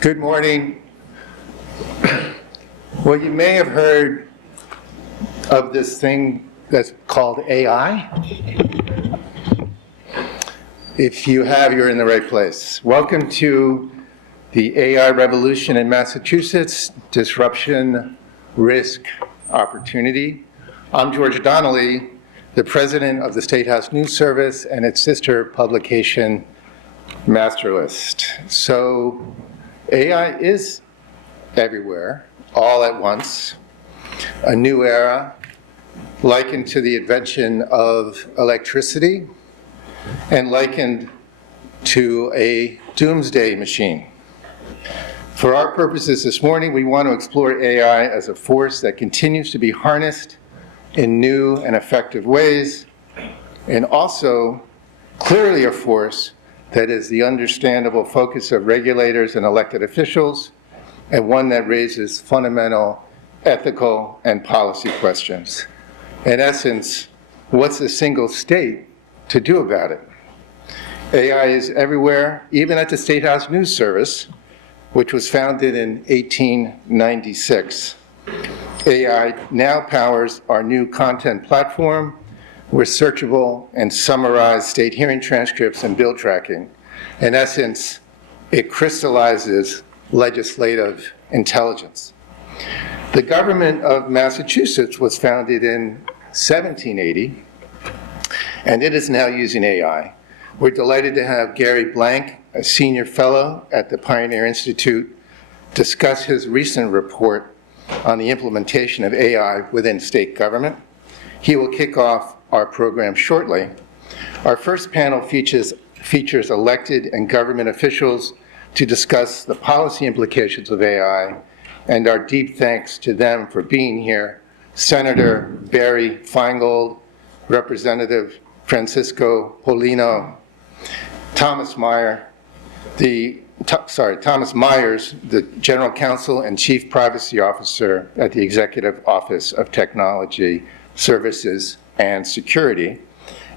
Good morning. Well, you may have heard of this thing that's called AI. If you have, you're in the right place. Welcome to the AI revolution in Massachusetts, disruption, risk, opportunity. I'm George Donnelly, the president of the State House News Service and its sister publication, MASSterList. So AI is everywhere, all at once. A new era, likened to the invention of electricity and likened to a doomsday machine. For our purposes this morning, we want to explore AI as a force that continues to be harnessed in new and effective ways, and also clearly a force that is the understandable focus of regulators and elected officials, and one that raises fundamental ethical and policy questions. In essence, what's a single state to do about it? AI is everywhere, even at the State House News Service, which was founded in 1896. AI now powers our new content platform with searchable and summarized state hearing transcripts and bill tracking. In essence, it crystallizes legislative intelligence. The government of Massachusetts was founded in 1780, and it is now using AI. We're delighted to have Gary Blank, a senior fellow at the Pioneer Institute, discuss his recent report on the implementation of AI within state government. He will kick off our program shortly. Our first panel features elected and government officials to discuss the policy implications of AI, and our deep thanks to them for being here. Senator Barry Feingold, Representative Francisco Polino, Thomas Myers, the General Counsel and Chief Privacy Officer at the Executive Office of Technology Services and Security.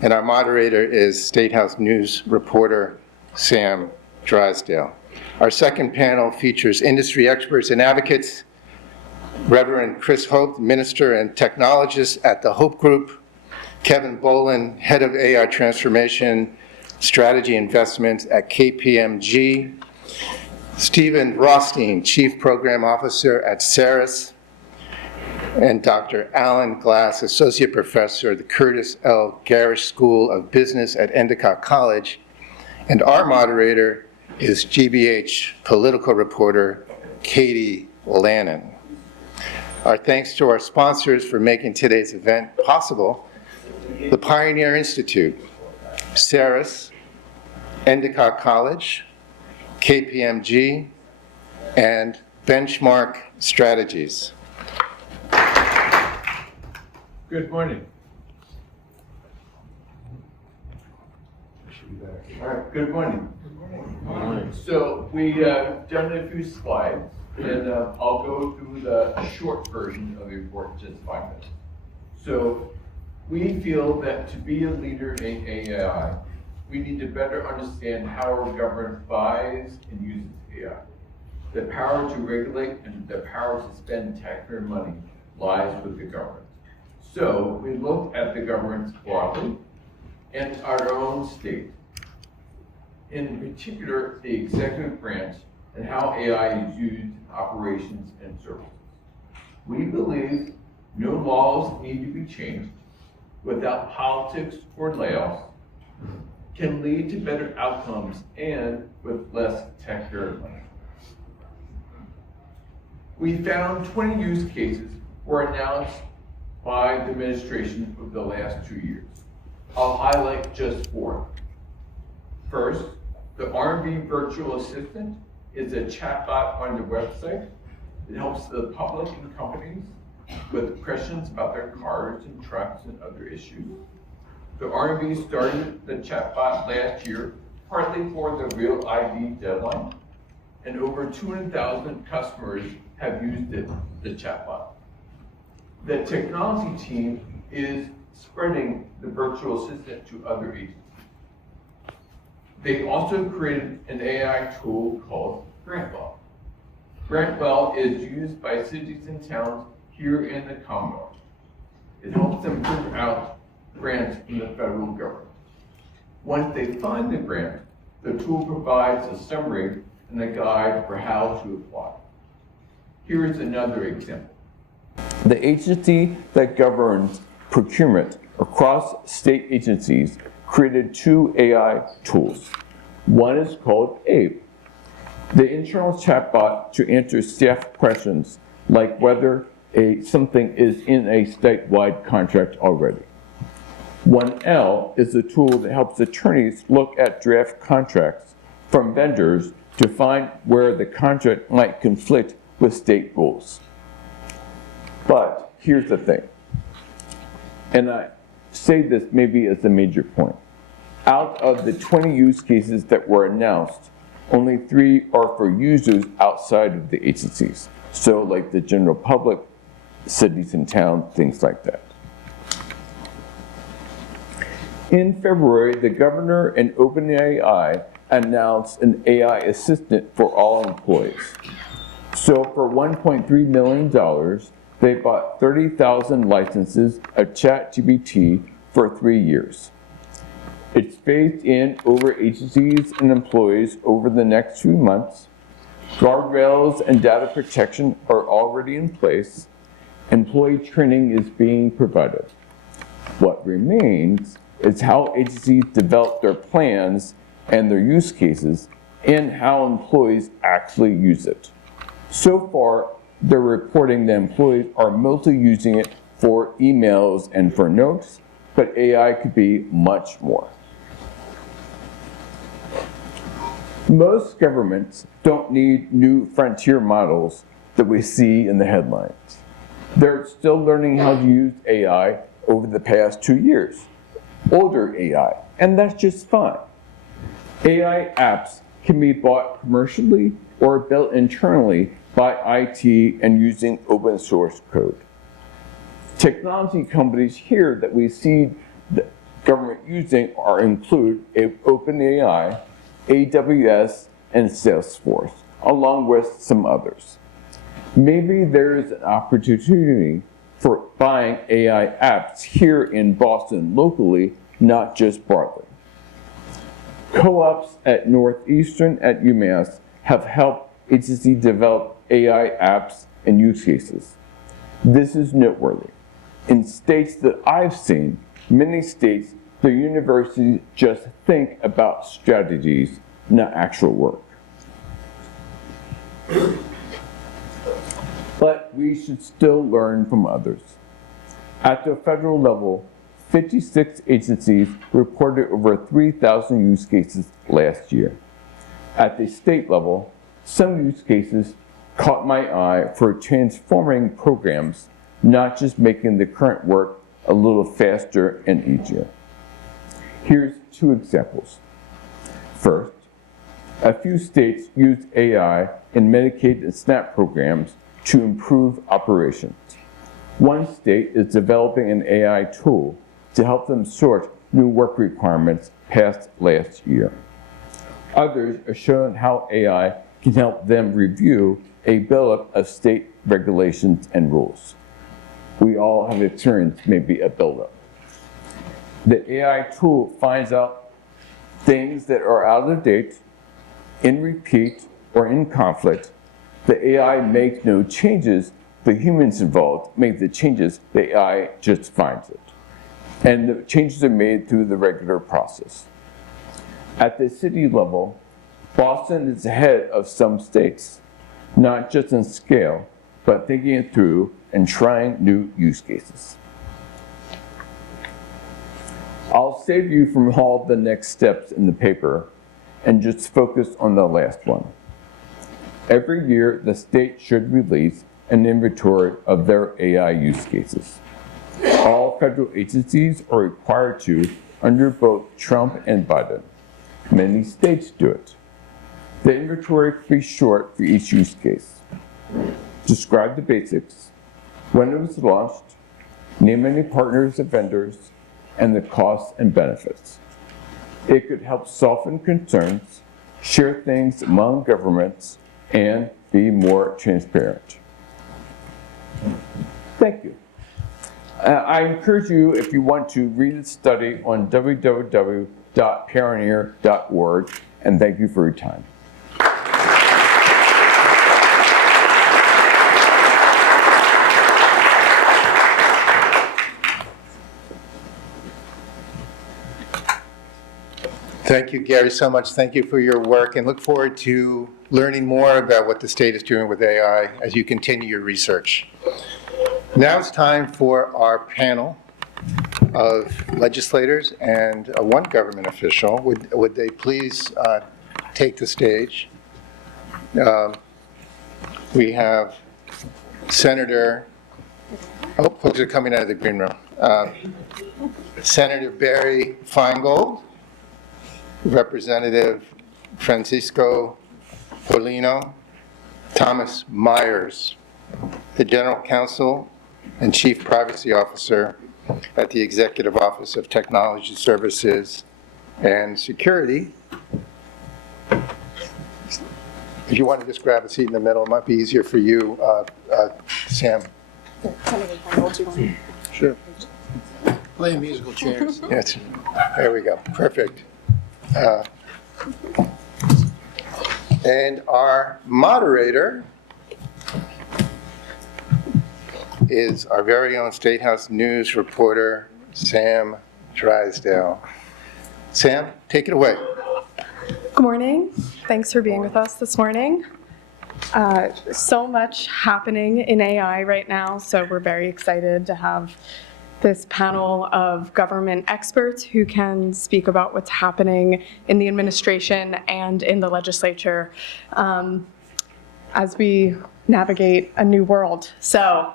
And our moderator is State House News reporter Sam Drysdale. Our second panel features industry experts and advocates, Reverend Chris Hope, minister and technologist at the Hope Group, Kevin Boland, head of AI transformation, strategy investments at KPMG, Stephen Rothstein, chief program officer at CERIS, and Dr. Alan Glass, associate professor at the Curtis L. Garish School of Business at Endicott College. And our moderator is GBH political reporter Katie Lannon. Our thanks to our sponsors for making today's event possible: the Pioneer Institute, CERIS, Endicott College, KPMG, and Benchmark Strategies. Good morning. All right, good morning. Good morning. So we've done a few slides, and I'll go through the short version of the report in just 5 minutes. So we feel that to be a leader in AI, we need to better understand how our government buys and uses AI. The power to regulate and the power to spend taxpayer money lies with the government. So we looked at the governments broadly and our own state, in particular the executive branch and how AI is used in operations and services. We believe no laws need to be changed without politics or layoffs can lead to better outcomes and with less taxpayer money. We found 20 use cases were announced by the administration over the last 2 years. I'll highlight just 4. First, the R&B virtual assistant is a chatbot on the website. It helps the public and companies with questions about their cars and trucks and other issues. The R&B started the chatbot last year, partly for the Real ID deadline, and over 200,000 customers have used it, the chatbot. The technology team is spreading the virtual assistant to other agencies. They also created an AI tool called GrantLaw. Grantwell is used by cities and towns here in the Commonwealth. It helps them print out grants from the federal government. Once they find the grant, the tool provides a summary and a guide for how to apply. Here is another example. The agency that governs procurement across state agencies created 2 AI tools. One is called ABE, the internal chatbot to answer staff questions like whether something is in a statewide contract already. 1L is a tool that helps attorneys look at draft contracts from vendors to find where the contract might conflict with state rules. But here's the thing, and I say this maybe as a major point. Out of the 20 use cases that were announced, only 3 are for users outside of the agencies. So like the general public, cities and towns, things like that. In February, the governor and OpenAI announced an AI assistant for all employees. So for $1.3 million, they bought 30,000 licenses of ChatGPT for 3 years. It's phased in over agencies and employees over the next few months. Guardrails and data protection are already in place. Employee training is being provided. What remains is how agencies develop their plans and their use cases and how employees actually use it. So far, they're reporting that employees are mostly using it for emails and for notes, but AI could be much more. Most governments don't need new frontier models that we see in the headlines. They're still learning how to use AI over the past 2 years. Older AI, and that's just fine. AI apps can be bought commercially or built internally by IT and using open source code. Technology companies here that we see the government using include OpenAI, AWS, and Salesforce, along with some others. Maybe there is an opportunity for buying AI apps here in Boston locally, not just broadly. Co-ops at Northeastern at UMass have helped agencies develop AI apps and use cases. This is noteworthy. In states that I've seen, many states, the universities just think about strategies, not actual work. But we should still learn from others. At the federal level, 56 agencies reported over 3,000 use cases last year. At the state level, some use cases caught my eye for transforming programs, not just making the current work a little faster and easier. Here's 2 examples. First, a few states use AI in Medicaid and SNAP programs to improve operations. One state is developing an AI tool to help them sort new work requirements passed last year. Others are showing how AI can help them review a buildup of state regulations and rules. We all have experienced maybe a buildup. The AI tool finds out things that are out of date, in repeat, or in conflict. The AI makes no changes, the humans involved make the changes, the AI just finds it. And the changes are made through the regular process. At the city level, Boston is ahead of some states, not just in scale, but thinking it through and trying new use cases. I'll save you from all the next steps in the paper and just focus on the last one. Every year, the state should release an inventory of their AI use cases. All federal agencies are required to under both Trump and Biden. Many states do it. The inventory could be short for each use case. Describe the basics, when it was launched, name any partners and vendors, and the costs and benefits. It could help soften concerns, share things among governments, and be more transparent. Thank you. I encourage you, if you want to, read the study on www.pioneer.org, and thank you for your time. Thank you, Gary, so much. Thank you for your work, and look forward to learning more about what the state is doing with AI as you continue your research. Now it's time for our panel of legislators and one government official. Would they please take the stage? We have Senator, folks are coming out of the green room. Senator Barry Feingold, Representative Francisco Polino, Thomas Myers, the General Counsel and Chief Privacy Officer at the Executive Office of Technology Services and Security. If you want to just grab a seat in the middle, it might be easier for you, Sam. Sure. Playing musical chairs. Yes, there we go, perfect. And our moderator is our very own State House News reporter, Sam Drysdale. Sam, take it away. Good morning. Thanks for being with us this morning. So much happening in AI right now, so we're very excited to have this panel of government experts who can speak about what's happening in the administration and in the legislature as we navigate a new world. So,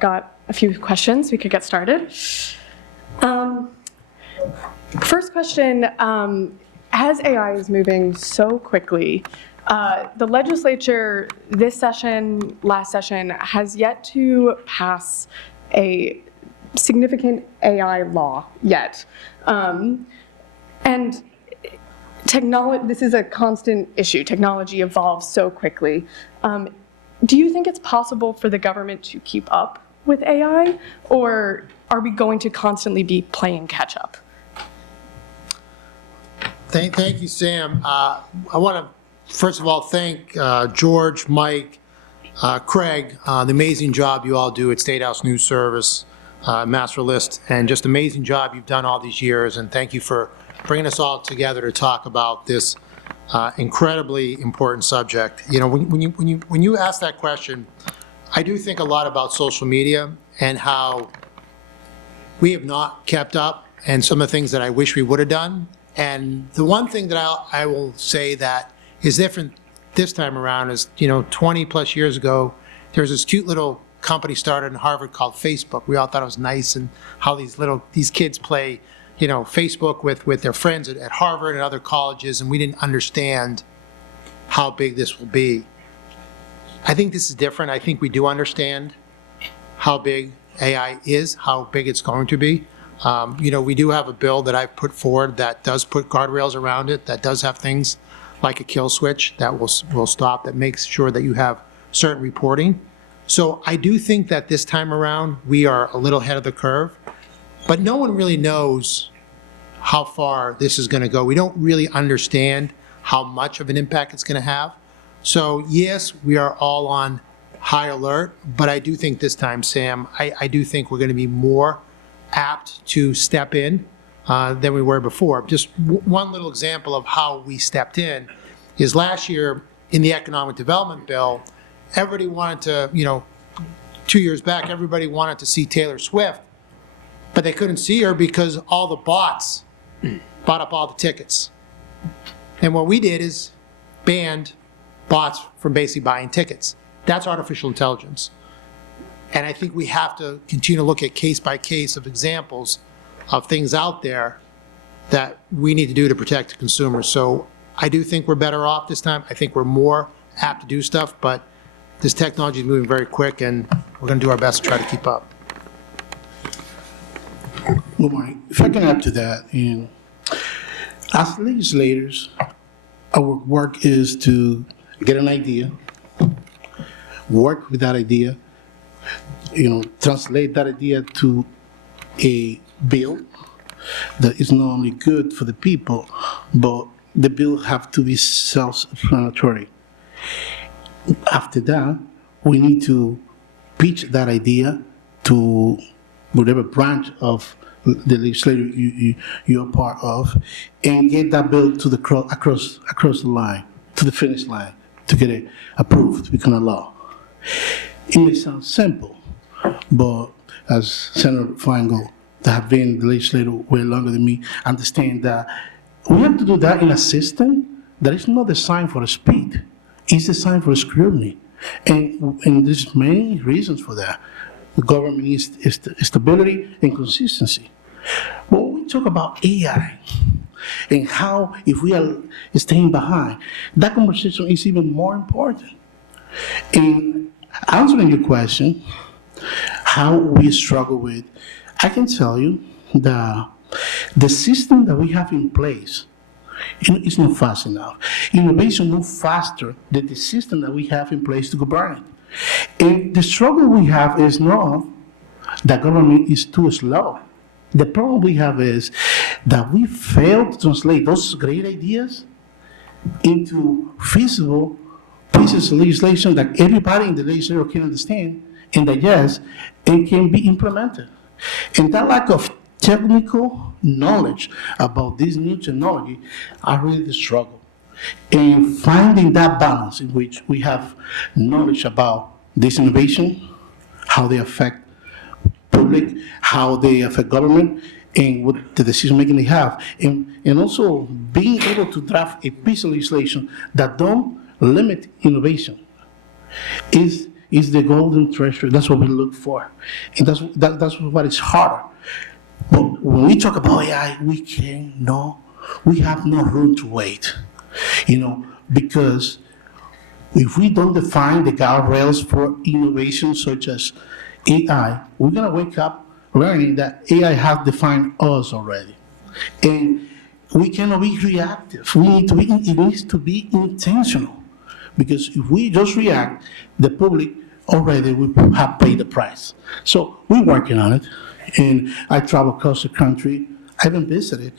got a few questions. We could get started. First question, as AI is moving so quickly, the legislature this session, last session, has yet to pass a significant AI law yet. And this is a constant issue. Technology evolves so quickly. Do you think it's possible for the government to keep up with AI, or are we going to constantly be playing catch up? Thank you, Sam. I want to, first of all, thank George, Mike, Craig, the amazing job you all do at State House News Service, MASSterList, and just amazing job you've done all these years. And thank you for bringing us all together to talk about this incredibly important subject. You know, when you ask that question, I do think a lot about social media and how we have not kept up, and some of the things that I wish we would have done. And the one thing that I will say that is different this time around is, 20 plus years ago, there was this cute little company started in Harvard called Facebook. We all thought it was nice, and how these kids play, Facebook with their friends at Harvard and other colleges, and we didn't understand how big this will be. I think this is different. I think we do understand how big AI is, how big it's going to be. We do have a bill that I've put forward that does put guardrails around it, that does have things like a kill switch that will stop, that makes sure that you have certain reporting. So I do think that this time around, we are a little ahead of the curve, but no one really knows how far this is going to go. We don't really understand how much of an impact it's going to have. So yes, we are all on high alert, but I do think this time, Sam, I do think we're going to be more apt to step in than we were before. Just one little example of how we stepped in is last year in the economic development bill, everybody wanted to, 2 years back, everybody wanted to see Taylor Swift, but they couldn't see her because all the bots bought up all the tickets. And what we did is banned bots from basically buying tickets. That's artificial intelligence. And I think we have to continue to look at case by case of examples of things out there that we need to do to protect the consumers. So I do think we're better off this time. I think we're more apt to do stuff, but this technology is moving very quick, and we're going to do our best to try to keep up. Well, Mike, if I can add to that, and as legislators, our work is to get an idea, work with that idea, translate that idea to a bill that is not only good for the people, but the bill have to be self-explanatory. After that, we need to pitch that idea to whatever branch of the legislature you're part of, and get that bill to the across the line, to the finish line, to get it approved to become a law. It may sound simple, but as Senator Feingold, that have been in the legislature way longer than me, understand that we have to do that in a system that is not designed for speed. It's designed for scrutiny. And there's many reasons for that. The government needs stability and consistency. But when we talk about AI and how, if we are staying behind, that conversation is even more important. In answering your question, how we struggle with, I can tell you that the system that we have in place is not fast enough. Innovation moves faster than the system that we have in place to govern it. And the struggle we have is not that government is too slow. The problem we have is that we fail to translate those great ideas into feasible pieces of legislation that everybody in the legislature can understand and digest and can be implemented. And that lack of technical knowledge about this new technology are really the struggle. And finding that balance in which we have knowledge about this innovation, how they affect public, how they affect government, and what the decision making they have, and also being able to draft a piece of legislation that don't limit innovation is the golden treasure. That's what we look for, and that's what is harder. But when we talk about AI, we have no room to wait, because if we don't define the guardrails for innovation such as AI, we're gonna wake up learning that AI has defined us already. And we cannot be reactive. It needs to be intentional. Because if we just react, the public already will have paid the price. So we're working on it. And I travel across the country. I even visited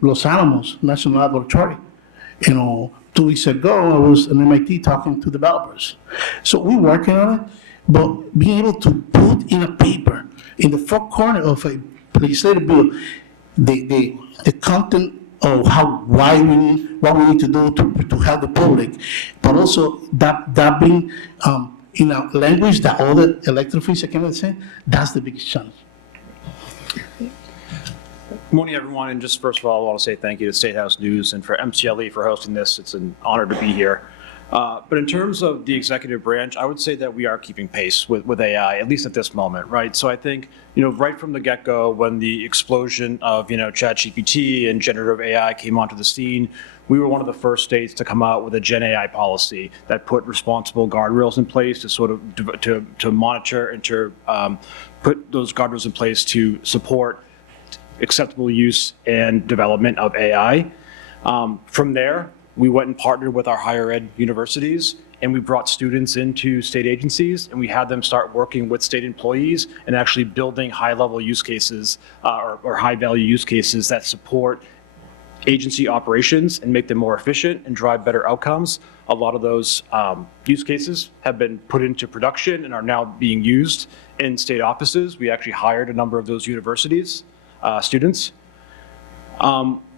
Los Alamos National Laboratory. 2 weeks ago, I was at MIT talking to developers. So we're working on it, but being able to put in a paper, in the fourth corner of a legislative bill, the content of what we need to do to help the public, but also that being in a language that all the elected officials can understand, that's the biggest challenge. Good morning, everyone, and just first of all, I want to say thank you to State House News and for MCLE for hosting this. It's an honor to be here. But in terms of the executive branch, I would say that we are keeping pace with AI, at least at this moment, right? So I think, right from the get-go, when the explosion of, ChatGPT and generative AI came onto the scene, we were one of the first states to come out with a Gen AI policy that put responsible guardrails in place to sort of to monitor and to put those guardrails in place to support acceptable use and development of AI. From there, we went and partnered with our higher ed universities, and we brought students into state agencies, and we had them start working with state employees and actually building high-level use cases or high-value use cases that support agency operations and make them more efficient and drive better outcomes. A lot of those use cases have been put into production and are now being used in state offices. We actually hired a number of those universities, students.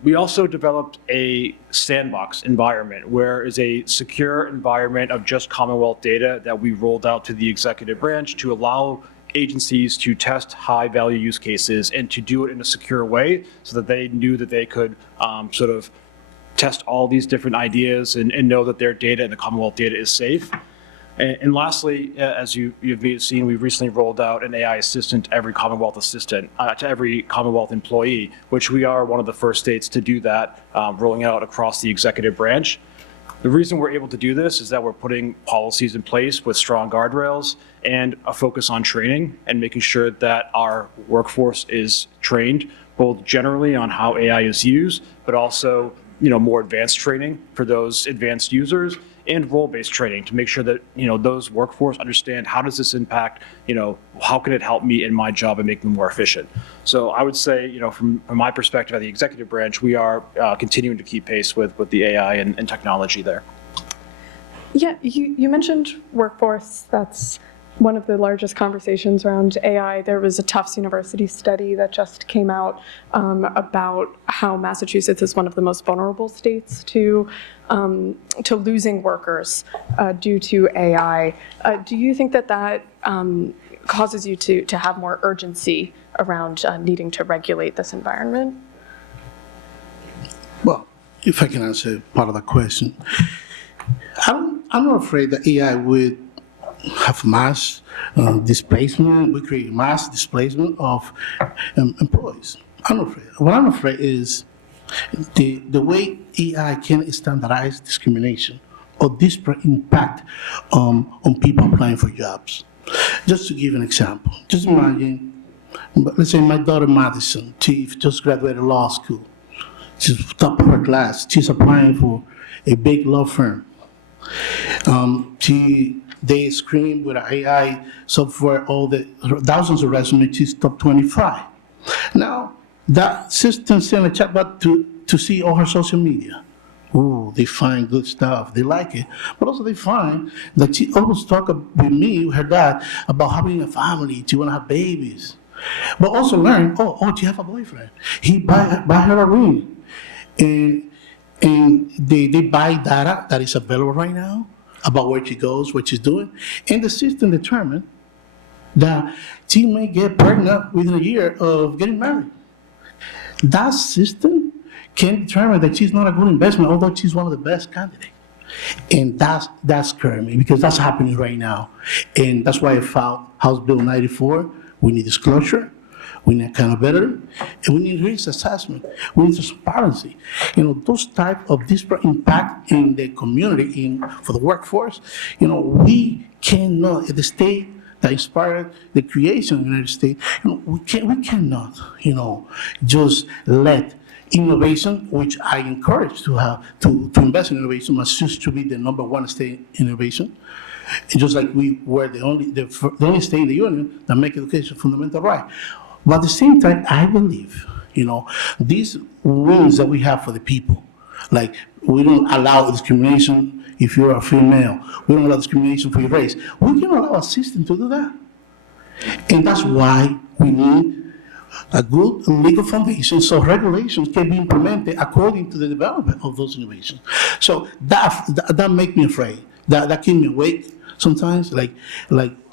We also developed a sandbox environment where is a secure environment of just Commonwealth data that we rolled out to the executive branch to allow agencies to test high-value use cases and to do it in a secure way so that they knew that they could sort of test all these different ideas and know that their data and the Commonwealth data is safe. And lastly, as you've seen, we've recently rolled out an AI assistant to every Commonwealth assistant, to every Commonwealth employee, which we are one of the first states to do that, rolling out across the executive branch. The reason we're able to do this is that we're putting policies in place with strong guardrails and a focus on training and making sure that our workforce is trained both generally on how AI is used, but also more advanced training for those advanced users and role-based training to make sure that, those workforce understand how does this impact, how can it help me in my job and make me more efficient. So I would say, from my perspective at the executive branch, we are continuing to keep pace with the AI and technology there. Yeah, you mentioned workforce. That's one of the largest conversations around AI. There was a Tufts University study that just came out about how Massachusetts is one of the most vulnerable states to losing workers due to AI. Do you think that causes you to have more urgency around needing to regulate this environment? Well, if I can answer part of the question, I'm not afraid that AI would have mass displacement. We create mass displacement of employees. I'm not afraid. What I'm afraid is the way AI can standardize discrimination or disparate impact on people applying for jobs. Just to give an example, just imagine, let's say my daughter Madison, she just graduated law school. She's top of her class. She's applying for a big law firm. They screen with AI software all the thousands of resumes. She's top 25. Now, that system sent a chatbot to see all her social media. Ooh, they find good stuff. They like it. But also they find that she always talk with me, with her dad, about having a family. She want to have babies. But also learn, she have a boyfriend. He buy her a ring. And they buy data that is available right now about where she goes, what she's doing. And the system determined that she may get pregnant within a year of getting married. That system can determine that she's not a good investment, although she's one of the best candidates. And that's scaring me because that's happening right now. And that's why I filed House Bill 94. We need disclosure. We need accountability, and we need risk assessment. We need transparency. Those type of disparate impact in the community, for the workforce. We cannot, at the state that inspired the creation of the United States, we cannot, just let innovation, which I encourage to have to invest in innovation. Massachusetts should be the number one state in innovation. And just like we were the only state in the union that make education a fundamental right. But at the same time, I believe, these rules that we have for the people, like we don't allow discrimination if you're a female, we don't allow discrimination for your race. We can allow a system to do that. And that's why we need a good legal foundation so regulations can be implemented according to the development of those innovations. So that makes me afraid. That keeps me awake sometimes, like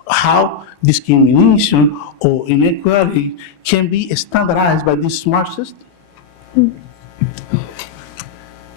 how discrimination or inequality can be standardized by this smart system.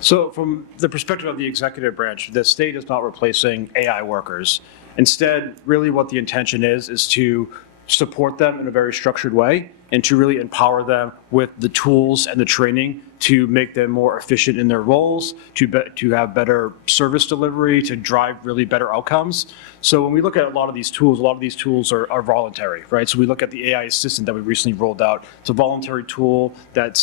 So from the perspective of the executive branch, the state is not replacing AI workers. Instead, really what the intention is to support them in a very structured way and to really empower them with the tools and the training to make them more efficient in their roles, to have better service delivery, to drive really better outcomes. So when we look at a lot of these tools are voluntary, right? So we look at the AI assistant that we recently rolled out. It's a voluntary tool that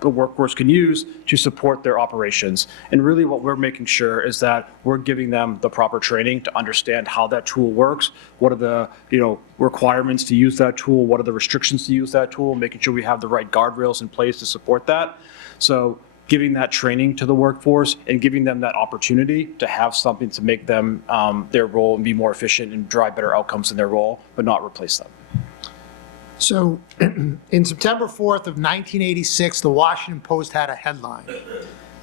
the workforce can use to support their operations. And really what we're making sure is that we're giving them the proper training to understand how that tool works, what are the requirements to use that tool, what are the restrictions to use that tool, making sure we have the right guardrails in place to support that. So giving that training to the workforce and giving them that opportunity to have something to make them their role and be more efficient and drive better outcomes in their role, but not replace them. So in September 4th of 1986, the Washington Post had a headline.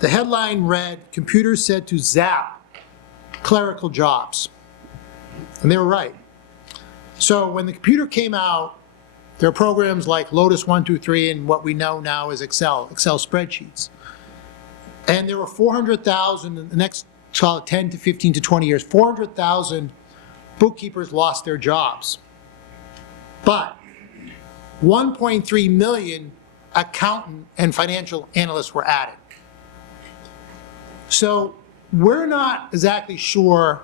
The headline read, "Computers said to zap clerical jobs." And they were right. So when the computer came out, there are programs like Lotus 123 and what we know now as Excel spreadsheets. And there were 400,000 in the next 10 to 15 to 20 years, 400,000 bookkeepers lost their jobs. But 1.3 million accountant and financial analysts were added. So we're not exactly sure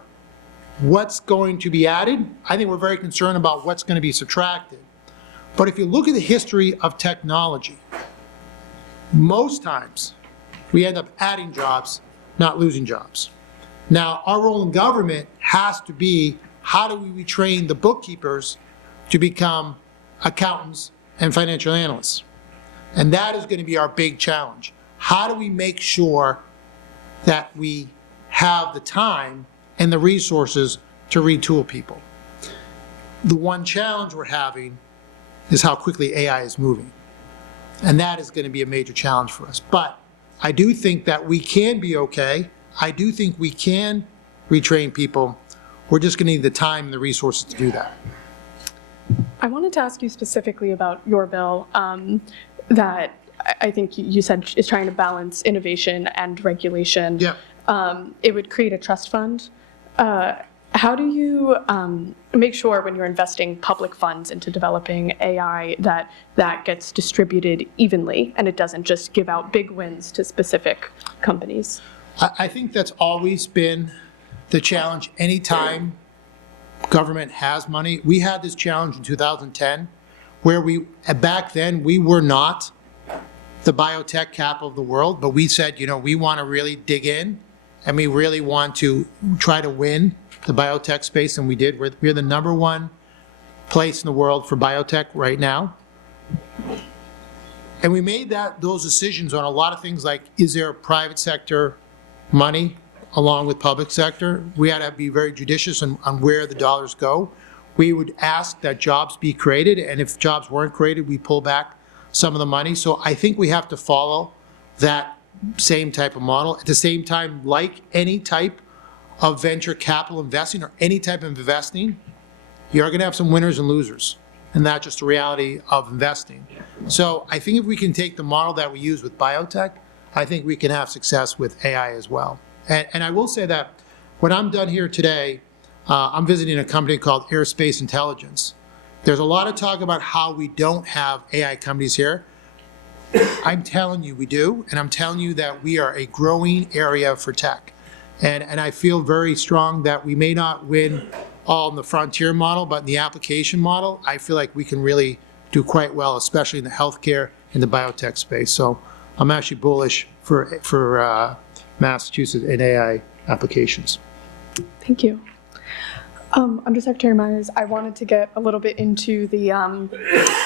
what's going to be added. I think we're very concerned about what's going to be subtracted. But if you look at the history of technology, most times we end up adding jobs not losing jobs. Now, our role in government has to be, how do we retrain the bookkeepers to become accountants and financial analysts? And that is going to be our big challenge. How do we make sure that we have the time and the resources to retool people? The one challenge we're having is how quickly AI is moving. And that is going to be a major challenge for us. But I do think that we can be okay. I do think we can retrain people. We're just going to need the time and the resources to do that. I wanted to ask you specifically about your bill that I think you said is trying to balance innovation and regulation. Yeah. It would create a trust fund. How do you make sure when you're investing public funds into developing AI that that gets distributed evenly and it doesn't just give out big wins to specific companies? I think that's always been the challenge anytime government has money. We had this challenge in 2010 where back then, we were not the biotech capital of the world, but we said, we want to really dig in and we really want to try to win the biotech space, and we did. We're the number one place in the world for biotech right now. And we made those decisions on a lot of things like, is there private sector money along with public sector? We had to be very judicious on where the dollars go. We would ask that jobs be created, and if jobs weren't created, we pull back some of the money. So I think we have to follow that same type of model. At the same time, like any type of venture capital investing or any type of investing, you're going to have some winners and losers, and that's just the reality of investing. So I think if we can take the model that we use with biotech, I think we can have success with AI as well. And I will say that when I'm done here today, I'm visiting a company called Aerospace Intelligence. There's a lot of talk about how we don't have AI companies here. I'm telling you we do, and I'm telling you that we are a growing area for tech. And I feel very strong that we may not win all in the frontier model, but in the application model, I feel like we can really do quite well, especially in the healthcare and the biotech space. So I'm actually bullish for Massachusetts and AI applications. Thank you. Undersecretary Myers, I wanted to get a little bit into the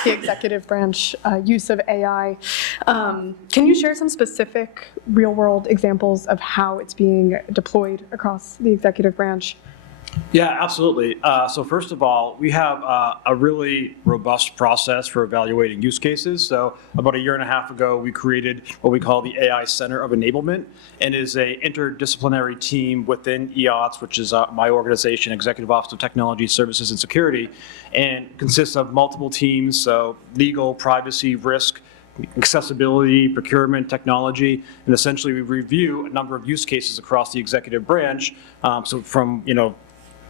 executive branch use of AI. Can you share some specific real-world examples of how it's being deployed across the executive branch? Yeah, absolutely. So first of all, we have a really robust process for evaluating use cases. So about a year and a half ago, we created what we call the AI Center of Enablement, and is a interdisciplinary team within EOTS, which is my organization, Executive Office of Technology Services and Security, and consists of multiple teams, so legal, privacy, risk, accessibility, procurement, technology, and essentially we review a number of use cases across the executive branch. So from,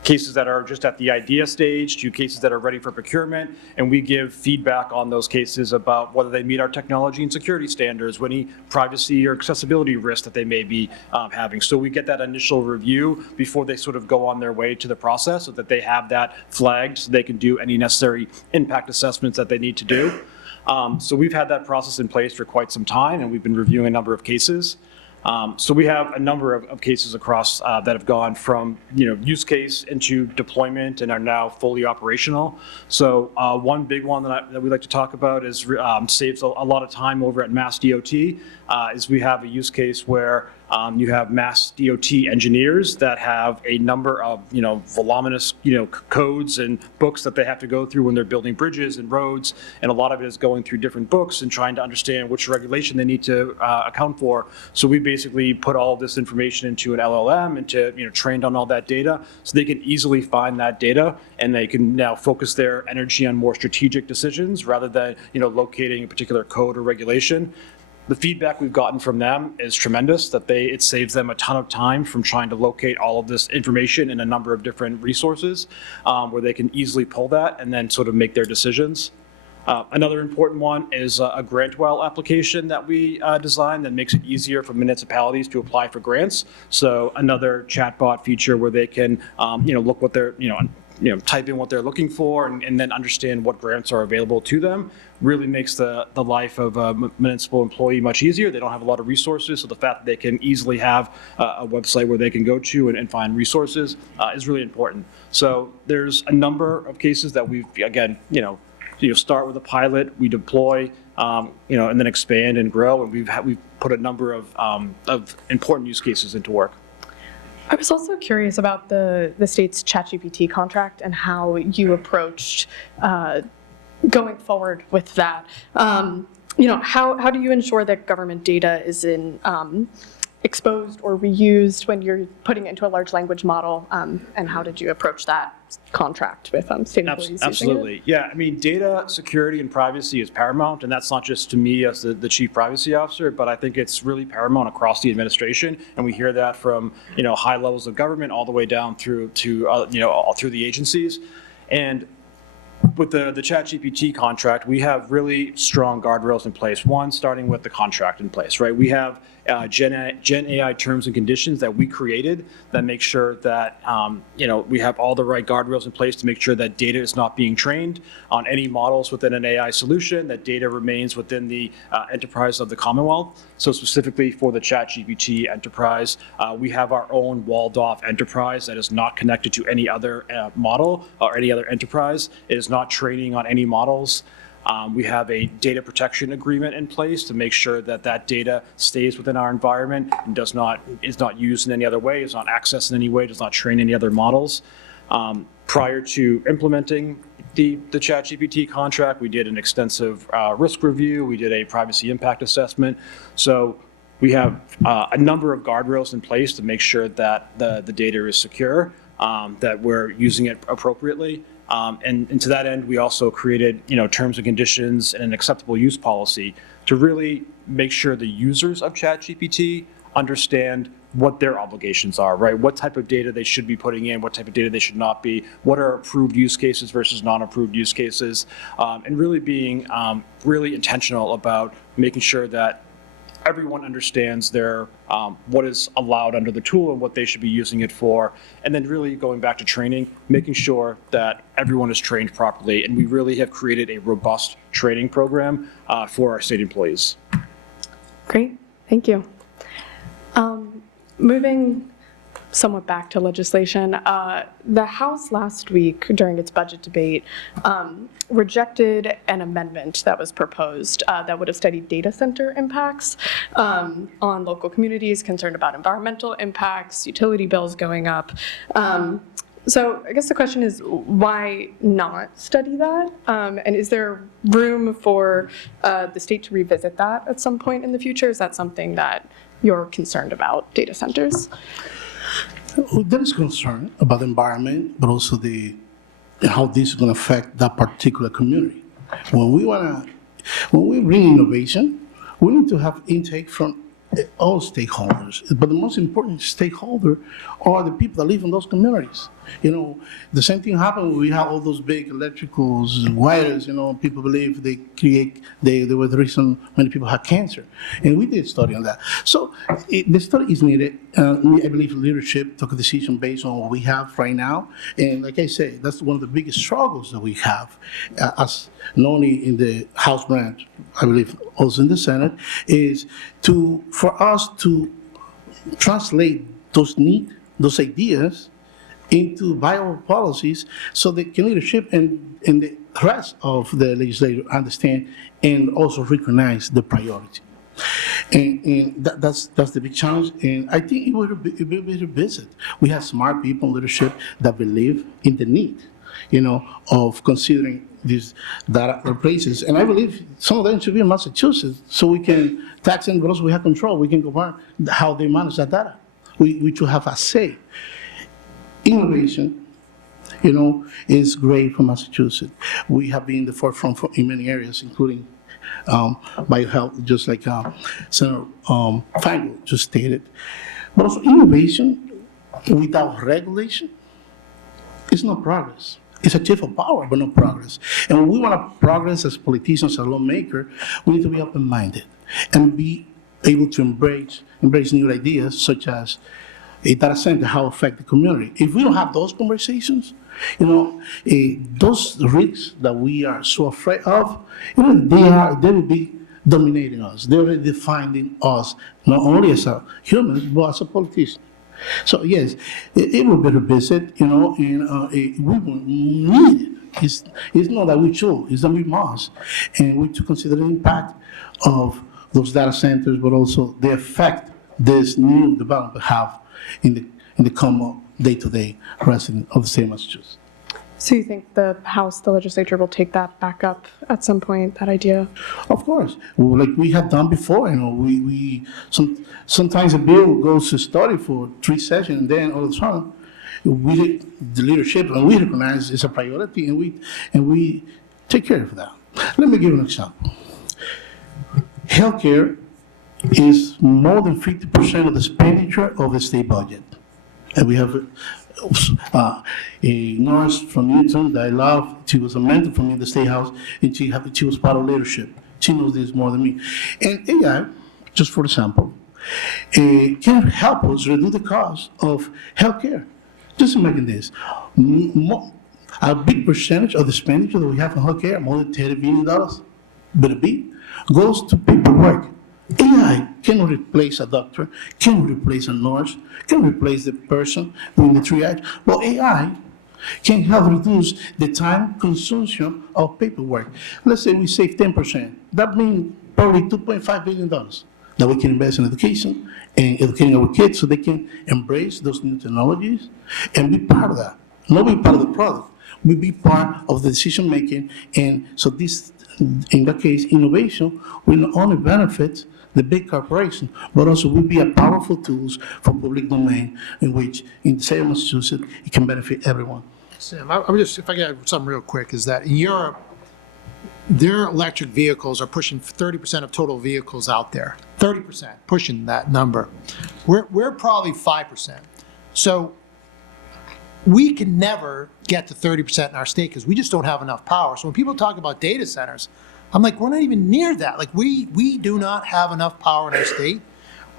cases that are just at the idea stage to cases that are ready for procurement, and we give feedback on those cases about whether they meet our technology and security standards, any privacy or accessibility risks that they may be having. So we get that initial review before they sort of go on their way to the process, so that they have that flagged so they can do any necessary impact assessments that they need to do. So we've had that process in place for quite some time, and we've been reviewing a number of cases. So we have a number of cases across that have gone from use case into deployment and are now fully operational. So one big one that we like to talk about is saves a lot of time over at MassDOT. Is we have a use case where you have MassDOT engineers that have a number of voluminous codes and books that they have to go through when they're building bridges and roads, and a lot of it is going through different books and trying to understand which regulation they need to account for. So we basically put all of this information into an LLM and to trained on all that data, so they can easily find that data, and they can now focus their energy on more strategic decisions rather than locating a particular code or regulation. The feedback we've gotten from them is tremendous, that it saves them a ton of time from trying to locate all of this information in a number of different resources, where they can easily pull that and then sort of make their decisions. Another important one is a GrantWell application that we designed that makes it easier for municipalities to apply for grants. So another chatbot feature where they can look what their type in what they're looking for and then understand what grants are available to them really makes the life of a municipal employee much easier. They don't have a lot of resources, so the fact that they can easily have a website where they can go to and find resources is really important. So there's a number of cases that we've, again, start with a pilot, we deploy, and then expand and grow, and we've put a number of important use cases into work. I was also curious about the state's ChatGPT contract and how you approached going forward with that. How do you ensure that government data isn't exposed or reused when you're putting it into a large language model? And how did you approach that contract with state employees using it? Absolutely. Yeah, I mean, data security and privacy is paramount, and that's not just to me as the chief privacy officer, but I think it's really paramount across the administration, and we hear that from high levels of government all the way down through to all through the agencies. And with the ChatGPT contract, we have really strong guardrails in place. One, starting with the contract in place, right? We have Gen AI terms and conditions that we created that make sure that we have all the right guardrails in place to make sure that data is not being trained on any models within an AI solution, that data remains within the enterprise of the Commonwealth. So specifically for the ChatGPT enterprise, we have our own walled-off enterprise that is not connected to any other model or any other enterprise. It is not training on any models. We have a data protection agreement in place to make sure that that data stays within our environment and is not used in any other way, is not accessed in any way, does not train any other models. Prior to implementing the ChatGPT contract, we did an extensive risk review. We did a privacy impact assessment. So we have a number of guardrails in place to make sure that the data is secure, that we're using it appropriately. And to that end, we also created, terms and conditions and an acceptable use policy to really make sure the users of ChatGPT understand what their obligations are, right? What type of data they should be putting in, what type of data they should not be, what are approved use cases versus non-approved use cases, and really being really intentional about making sure that everyone understands their what is allowed under the tool and what they should be using it for. And then really going back to training, making sure that everyone is trained properly. And we really have created a robust training program for our state employees. Great, thank you. Moving somewhat back to legislation, the House last week during its budget debate rejected an amendment that was proposed that would have studied data center impacts on local communities concerned about environmental impacts, utility bills going up. So I guess the question is, why not study that? And is there room for the state to revisit that at some point in the future? Is that something that you're concerned about, data centers? There is concern about the environment, but also how this is going to affect that particular community. When we bring innovation, we need to have intake from all stakeholders. But the most important stakeholder are the people that live in those communities. The same thing happened when we have all those big electricals and wires. People believe they were the reason many people had cancer. And we did a study on that. So the study is needed. I believe leadership took a decision based on what we have right now. And like I say, that's one of the biggest struggles that we have, as not only in the House branch, I believe also in the Senate, is for us to translate those ideas into viable policies so the leadership and the rest of the legislature understand and also recognize the priority. And that's the big challenge. And I think it will be revisited. We have smart people in leadership that believe in the need, of considering these data places. And I believe some of them should be in Massachusetts so we can tax them, but also we have control. We can govern how they manage that data. We should have a say. Innovation, is great for Massachusetts. We have been in the forefront in many areas, including biohealth, just like Senator Feingold just stated. But also innovation without regulation is not progress. It's a shift of power, but not progress. And when we want to progress as politicians, as lawmakers, we need to be open-minded and be able to embrace new ideas, such as a data center, how affect the community. If we don't have those conversations, those risks that we are so afraid of, they will be dominating us. They're already defining us, not only as a human, but as a politician. So yes, it will be revisited, and we will need it. It's not that we should, it's that we must. And we to consider the impact of those data centers, but also the effect this new development have in the common day-to-day resident of the state of Massachusetts. So you think the legislature will take that back up at some point, that idea? Of course, well, like we have done before, sometimes a bill goes to study for 3 sessions, and then all of a sudden, the leadership, and we recognize it's a priority, and we take care of that. Let me give you an example. Healthcare is more than 50% of the expenditure of the state budget. And we have a nurse from Newton that I love. She was a mentor for me in the State House, and she was part of leadership. She knows this more than me. And AI, just for example, can help us reduce the cost of healthcare. Just imagine this. A big percentage of the expenditure that we have on healthcare, more than $30 billion, goes to paperwork. AI cannot replace a doctor, cannot replace a nurse, can replace the person doing the triage, but AI can help reduce the time consumption of paperwork. Let's say we save 10%. That means probably $2.5 billion that we can invest in education and educating our kids so they can embrace those new technologies and be part of that. Not be part of the product, we be part of the decision making. And so this, in that case, innovation will not only benefit the big corporation, but also will be a powerful tools for public domain in which, in the state of Massachusetts, it can benefit everyone. Sam, if I get something real quick, is that in Europe, their electric vehicles are pushing 30% of total vehicles out there. 30%, pushing that number. We're probably 5%. So we can never get to 30% in our state because we just don't have enough power. So when people talk about data centers, I'm like, we're not even near that. Like, we do not have enough power in our state.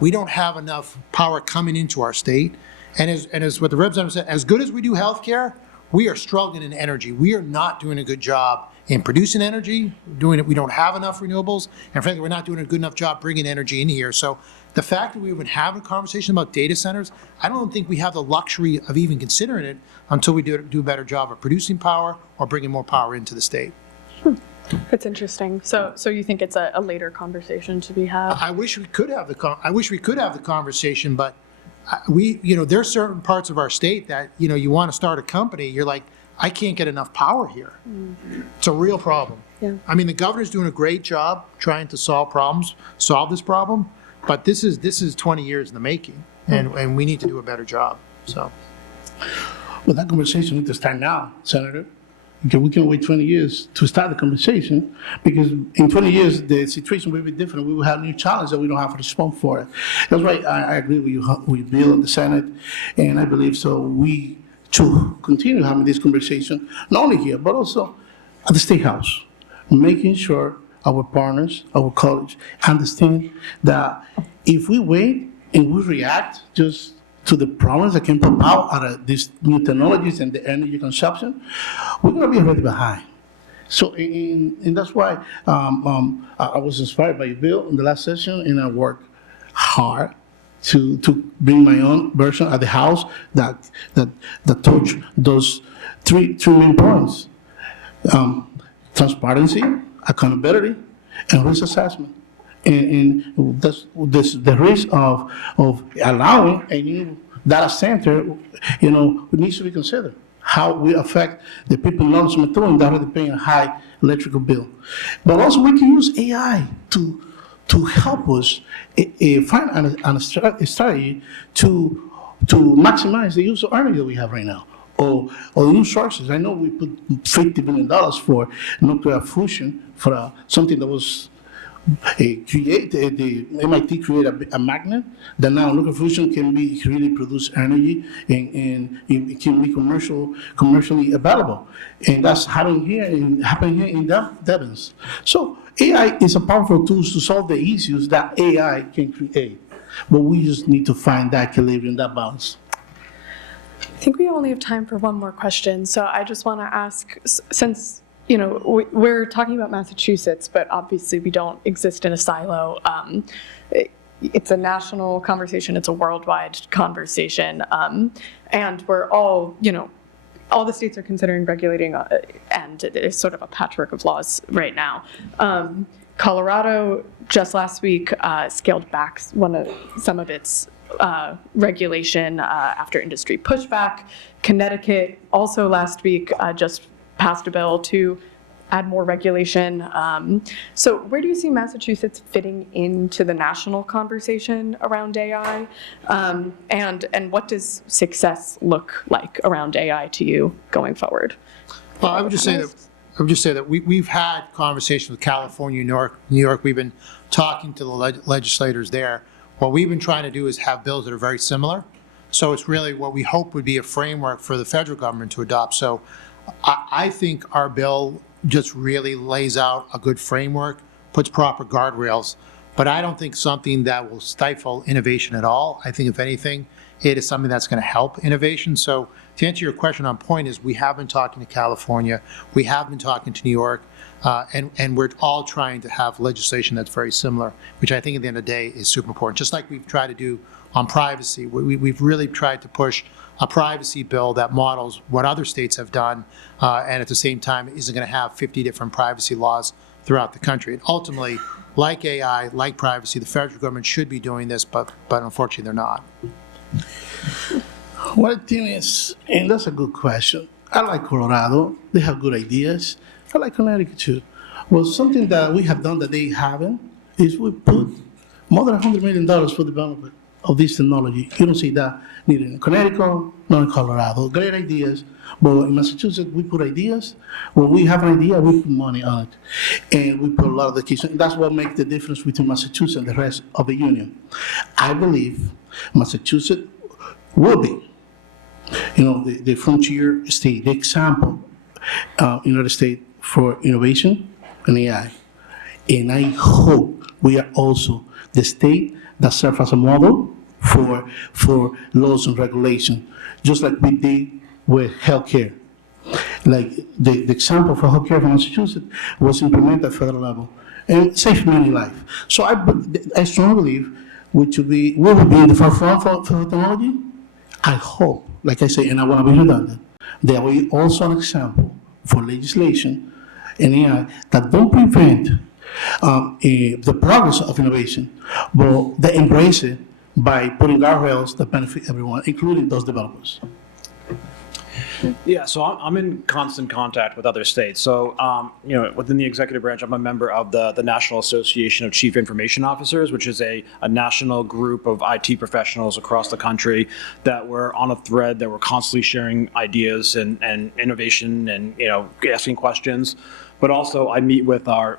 We don't have enough power coming into our state. And as what the representative said, as good as we do healthcare, we are struggling in energy. We are not doing a good job in producing energy, we don't have enough renewables, and frankly, we're not doing a good enough job bringing energy in here. So the fact that we even have a conversation about data centers, I don't think we have the luxury of even considering it until we do a better job of producing power or bringing more power into the state. That's interesting. So you think it's a later conversation to be had? I wish we could have the conversation, but there's certain parts of our state that, you want to start a company, you're like, I can't get enough power here. Mm-hmm. It's a real problem. Yeah. I mean, the governor's doing a great job trying to solve this problem, but this is 20 years in the making, and we need to do a better job, so. Well, that conversation needs to start now, Senator. Okay, we can wait 20 years to start the conversation, because in 20 years, the situation will be different. We will have new challenges that we don't have to respond for it. That's why I agree with you, with Bill in the Senate, and I believe so we to continue having this conversation, not only here, but also at the State House, making sure our partners, our colleagues, understand that if we wait and we react just to the problems that can pop out of these new technologies and the energy consumption, we're going to be already behind. So, and that's why I was inspired by Bill in the last session, and I worked hard to bring my own version at the House that touch those three main points: transparency, accountability, and risk assessment. And that's the risk of allowing a new data center, needs to be considered. How we affect the people in Lawrence Mattoon that are paying a high electrical bill. But also we can use AI to help us find a strategy to maximize the use of energy that we have right now, or new sources. I know we put $50 billion for nuclear fusion for something that was the MIT created a magnet that now nuclear fusion can be really produce energy and it can be commercially available, and that's happening here in Devens. So AI is a powerful tool to solve the issues that AI can create. but we just need to find that equilibrium, that balance. I think we only have time for one more question. So I just want to ask, since, we're talking about Massachusetts, but obviously we don't exist in a silo. It's a national conversation, it's a worldwide conversation. And we're all, all the states are considering regulating, and it's sort of a patchwork of laws right now. Colorado just last week scaled back some of its regulation after industry pushback. Connecticut also last week just passed a bill to add more regulation. So where do you see Massachusetts fitting into the national conversation around AI? And what does success look like around AI to you going forward? Well, I would just say that we've had conversations with California, New York. We've been talking to the legislators there. What we've been trying to do is have bills that are very similar. So it's really what we hope would be a framework for the federal government to adopt. So I think our bill just really lays out a good framework, puts proper guardrails, but I don't think something that will stifle innovation at all. I think if anything, it is something that's going to help innovation. So to answer your question on point is we have been talking to California, we have been talking to New York, and we're all trying to have legislation that's very similar, which I think at the end of the day is super important. Just like we've tried to do on privacy, we've really tried to push a privacy bill that models what other states have done, and at the same time isn't going to have 50 different privacy laws throughout the country. And ultimately, like AI, like privacy, the federal government should be doing this, but unfortunately they're not. What I think is, and that's a good question. I like Colorado. They have good ideas. I like Connecticut too. Well, something that we have done that they haven't is we put more than $100 million for development of this technology. You don't see that neither in Connecticut nor in Colorado. Great ideas, but in Massachusetts we put ideas. When we have an idea, we put money on it, and we put a lot of the keys. That's what makes the difference between Massachusetts and the rest of the union. I believe Massachusetts will be, the frontier state, the example in the state for innovation and AI. And I hope we are also the state that serves as a model for laws and regulation, just like we did with healthcare. Like the example for healthcare from Massachusetts was implemented at federal level and saved many lives. So I strongly believe we will be in the forefront for technology. I hope, like I say, and I want to be redundant, that we also an example for legislation and AI that don't prevent the progress of innovation, but they embrace it by putting guardrails that benefit everyone, including those developers. Yeah, so I'm in constant contact with other states. So, within the executive branch, I'm a member of the National Association of Chief Information Officers, which is a national group of IT professionals across the country that were on a thread, that were constantly sharing ideas and innovation and, asking questions. But also I meet with our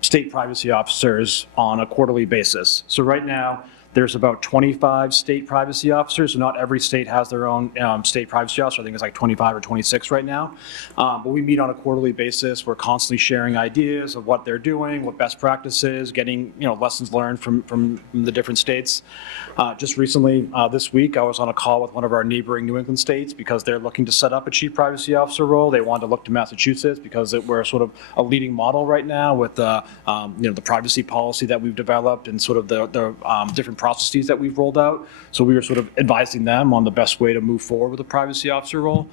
state privacy officers on a quarterly basis. So right now, there's about 25 state privacy officers, so not every state has their own state privacy officer. I think it's like 25 or 26 right now. But we meet on a quarterly basis. We're constantly sharing ideas of what they're doing, what best practices, getting lessons learned from the different states. Just recently, this week, I was on a call with one of our neighboring New England states because they're looking to set up a chief privacy officer role. They wanted to look to Massachusetts because we're sort of a leading model right now with the privacy policy that we've developed and sort of the different processes that we've rolled out. So we were sort of advising them on the best way to move forward with a privacy officer role.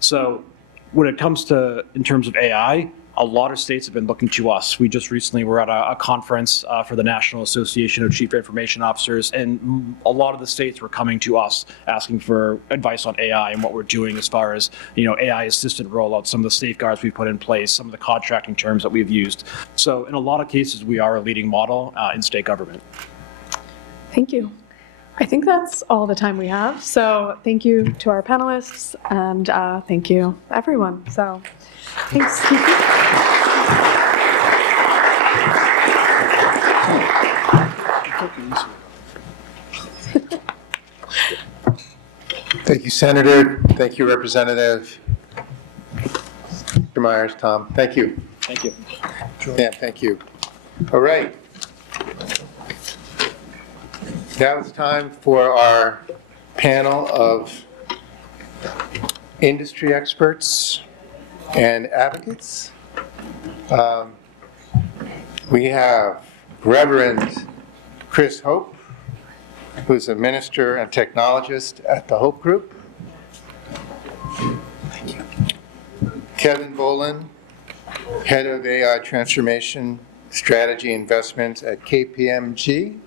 So when it comes to, in terms of AI, a lot of states have been looking to us. We just recently were at a conference for the National Association of Chief Information Officers, and a lot of the states were coming to us asking for advice on AI and what we're doing as far as AI assistant rollout, some of the safeguards we've put in place, some of the contracting terms that we've used. So in a lot of cases, we are a leading model in state government. Thank you. I think that's all the time we have. So thank you to our panelists, and thank you, everyone. So thanks. Thank you, Senator. Thank you, Representative. Mr. Myers, Tom, thank you. Thank you. Dan, thank you. All right. Now it's time for our panel of industry experts and advocates. We have Reverend Chris Hope, who's a minister and technologist at the Hope Group. Kevin Boland, head of AI transformation strategy investments at KPMG.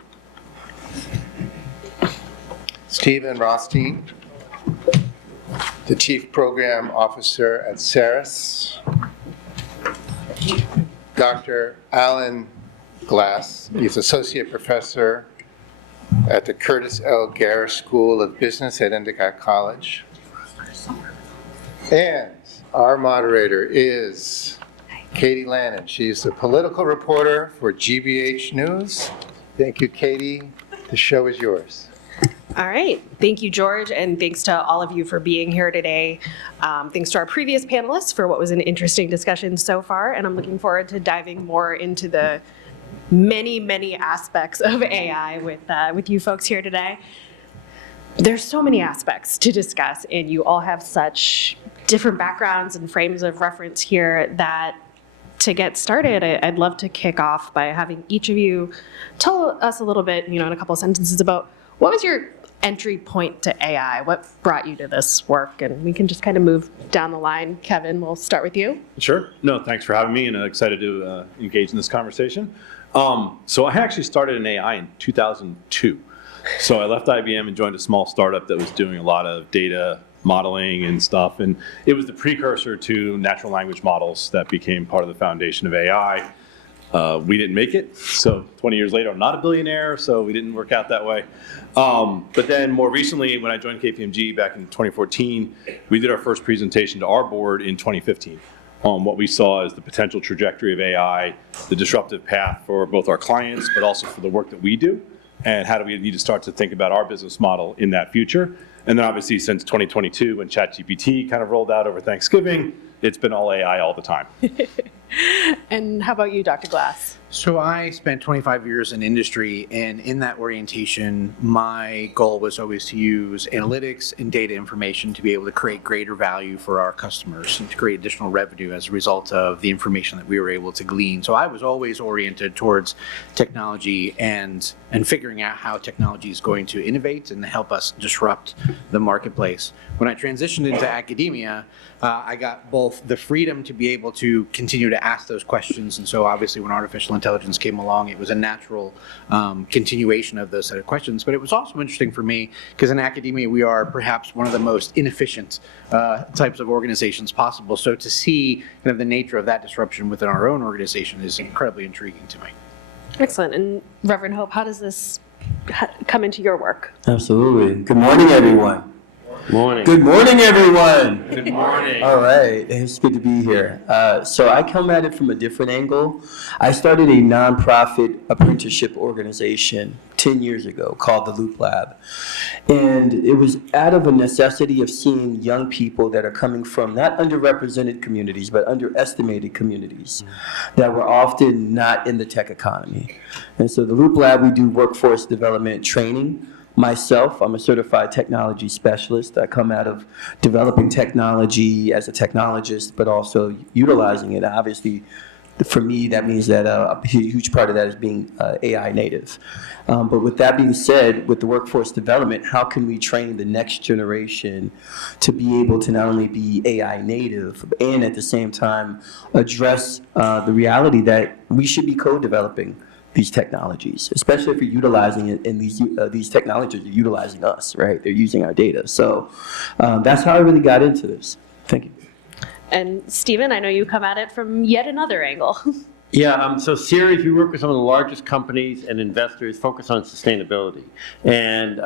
Stephen Rothstein, the chief program officer at CERIS. Dr. Alan Glass, he's associate professor at the Curtis L. Garrett School of Business at Endicott College. And our moderator is Katie Lannon. She's the political reporter for GBH News. Thank you, Katie. The show is yours. All right. Thank you, George, and thanks to all of you for being here today. Thanks to our previous panelists for what was an interesting discussion so far, and I'm looking forward to diving more into the many, many aspects of AI with you folks here today. There's so many aspects to discuss, and you all have such different backgrounds and frames of reference here that to get started, I'd love to kick off by having each of you tell us a little bit, in a couple of sentences about what was your entry point to AI? What brought you to this work? And we can just kind of move down the line. Kevin, we'll start with you. Sure. No, thanks for having me, and excited to engage in this conversation. So I actually started in AI in 2002. So I left IBM and joined a small startup that was doing a lot of data modeling and stuff. And it was the precursor to natural language models that became part of the foundation of AI. We didn't make it, so 20 years later, I'm not a billionaire, so we didn't work out that way. But then more recently, when I joined KPMG back in 2014, we did our first presentation to our board in 2015 on what we saw as the potential trajectory of AI, the disruptive path for both our clients, but also for the work that we do, and how do we need to start to think about our business model in that future. And then obviously since 2022, when ChatGPT kind of rolled out over Thanksgiving, it's been all AI all the time. And how about you, Dr. Glass? So I spent 25 years in industry, and in that orientation, my goal was always to use analytics and data information to be able to create greater value for our customers and to create additional revenue as a result of the information that we were able to glean. So I was always oriented towards technology and figuring out how technology is going to innovate and help us disrupt the marketplace. When I transitioned into academia, I got both the freedom to be able to continue to ask those questions, and so obviously when artificial intelligence came along, it was a natural continuation of those set of questions. But it was also interesting for me because in academia we are perhaps one of the most inefficient types of organizations possible. So to see kind of the nature of that disruption within our own organization is incredibly intriguing to me. Excellent. And Reverend Hope, how does this come into your work? Absolutely. Good morning, everyone. Morning. Good morning, everyone. Good morning. All right, it's good to be here. So I come at it from a different angle. I started a nonprofit apprenticeship organization 10 years ago called the Loop Lab. And it was out of a necessity of seeing young people that are coming from not underrepresented communities, but underestimated communities that were often not in the tech economy. And so the Loop Lab, we do workforce development training. Myself, I'm a certified technology specialist. I come out of developing technology as a technologist, but also utilizing it. Obviously, for me, that means that a huge part of that is being AI native. But with that being said, with the workforce development, how can we train the next generation to be able to not only be AI native and at the same time address the reality that we should be co-developing these technologies, especially if you're utilizing it, and these technologies are utilizing us, right? They're using our data. So that's how I really got into this. Thank you. And Stephen, I know you come at it from yet another angle. Yeah, so Ceres, we work with some of the largest companies and investors focused on sustainability. And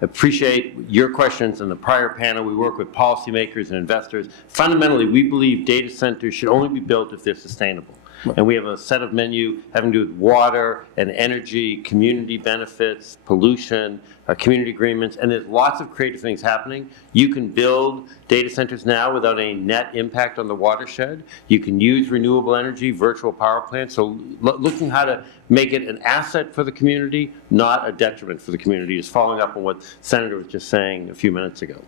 appreciate your questions in the prior panel. We work with policymakers and investors. Fundamentally, we believe data centers should only be built if they're sustainable. And we have a set of menu having to do with water and energy, community benefits, pollution, community agreements, and there's lots of creative things happening. You can build data centers now without any net impact on the watershed. You can use renewable energy, virtual power plants. So looking how to make it an asset for the community, not a detriment for the community, is following up on what Senator was just saying a few minutes ago.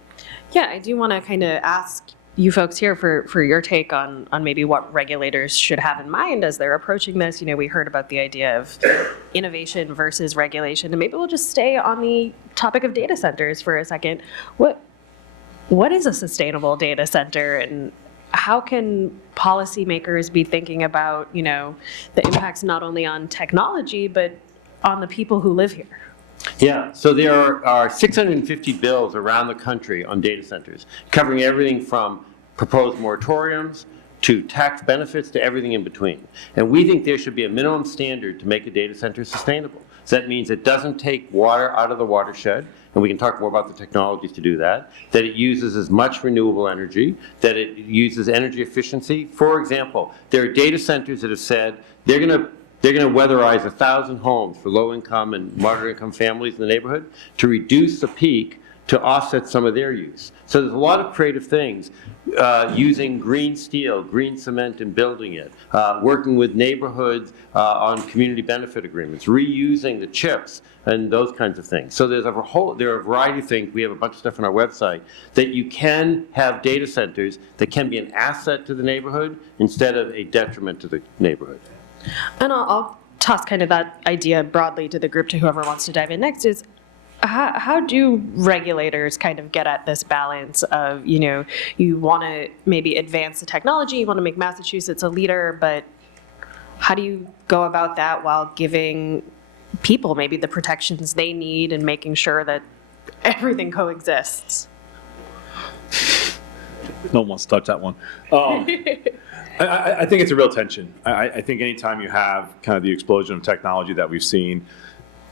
Yeah, I do want to kind of ask you folks here for your take on maybe what regulators should have in mind as they're approaching this. You know, we heard about the idea of innovation versus regulation, and maybe we'll just stay on the topic of data centers for a second. What is a sustainable data center, and how can policymakers be thinking about, you know, the impacts not only on technology, but on the people who live here? Yeah, so there are 650 bills around the country on data centers, covering everything from proposed moratoriums to tax benefits to everything in between. And we think there should be a minimum standard to make a data center sustainable. So that means it doesn't take water out of the watershed, and we can talk more about the technologies to do that it uses as much renewable energy, that it uses energy efficiency. For example, there are data centers that have said they're going to weatherize 1,000 homes for low-income and moderate-income families in the neighborhood to reduce the peak to offset some of their use. So there's a lot of creative things, using green steel, green cement in building it, working with neighborhoods on community benefit agreements, reusing the chips and those kinds of things. So there are a variety of things. We have a bunch of stuff on our website that you can have data centers that can be an asset to the neighborhood instead of a detriment to the neighborhood. And I'll toss kind of that idea broadly to the group, to whoever wants to dive in next, is how do regulators kind of get at this balance of, you know, you want to maybe advance the technology, you want to make Massachusetts a leader, but how do you go about that while giving people maybe the protections they need and making sure that everything coexists? No one wants to touch that one. I think it's a real tension. I think anytime you have kind of the explosion of technology that we've seen,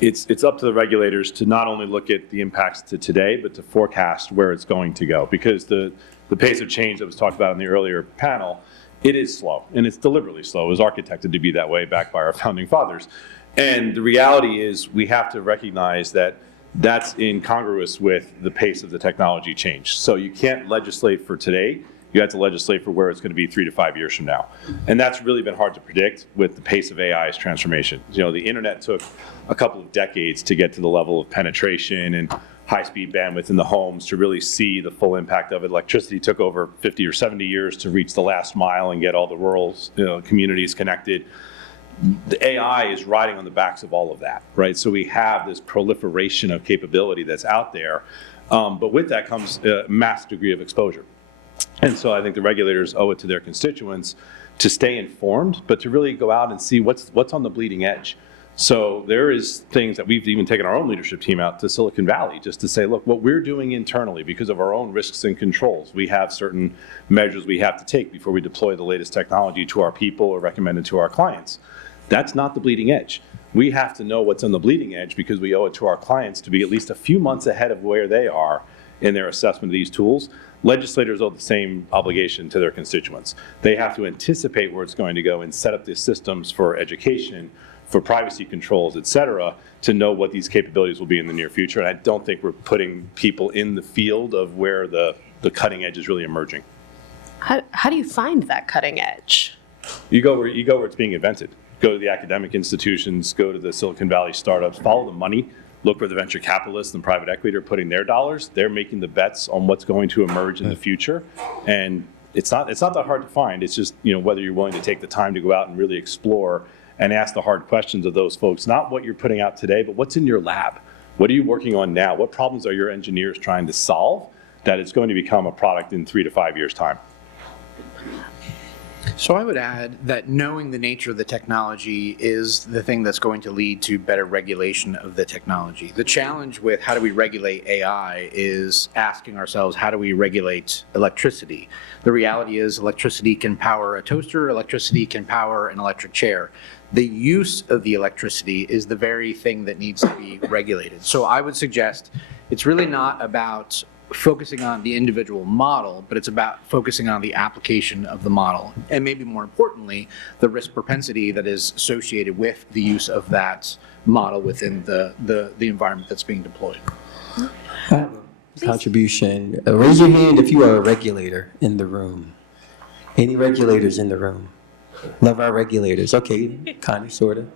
it's up to the regulators to not only look at the impacts to today, but to forecast where it's going to go. Because the pace of change that was talked about in the earlier panel, it is slow, and it's deliberately slow. It was architected to be that way back by our founding fathers. And the reality is we have to recognize that that's incongruous with the pace of the technology change. So you can't legislate for today. You have to legislate for where it's going to be 3 to 5 years from now. And that's really been hard to predict with the pace of AI's transformation. You know, the internet took a couple of decades to get to the level of penetration and high-speed bandwidth in the homes to really see the full impact of it. Electricity took over 50 or 70 years to reach the last mile and get all the rural communities connected. The AI is riding on the backs of all of that, right? So we have this proliferation of capability that's out there, but with that comes a mass degree of exposure. And so I think the regulators owe it to their constituents to stay informed, but to really go out and see what's on the bleeding edge. So there is things that we've even taken our own leadership team out to Silicon Valley just to say, look, what we're doing internally because of our own risks and controls, we have certain measures we have to take before we deploy the latest technology to our people or recommend it to our clients. That's not the bleeding edge. We have to know what's on the bleeding edge because we owe it to our clients to be at least a few months ahead of where they are in their assessment of these tools. Legislators owe the same obligation to their constituents. They have to anticipate where it's going to go and set up the systems for education, for privacy controls, et cetera, to know what these capabilities will be in the near future. And I don't think we're putting people in the field of where the cutting edge is really emerging. How do you find that cutting edge? You go where it's being invented. Go to the academic institutions, go to the Silicon Valley startups, follow the money. Look where the venture capitalists and private equity are putting their dollars. They're making the bets on what's going to emerge in the future. And it's not that hard to find. It's just, whether you're willing to take the time to go out and really explore and ask the hard questions of those folks, not what you're putting out today, but what's in your lab. What are you working on now? What problems are your engineers trying to solve that it's going to become a product in 3 to 5 years' time? So I would add that knowing the nature of the technology is the thing that's going to lead to better regulation of the technology. The challenge with how do we regulate AI is asking ourselves, how do we regulate electricity? The reality is electricity can power a toaster, electricity can power an electric chair. The use of the electricity is the very thing that needs to be regulated. So I would suggest it's really not about focusing on the individual model, but it's about focusing on the application of the model. And maybe more importantly, the risk propensity that is associated with the use of that model within the environment that's being deployed. Contribution. Raise your hand if you are a regulator in the room. Any regulators in the room? Love our regulators. Okay, kind of, sort of.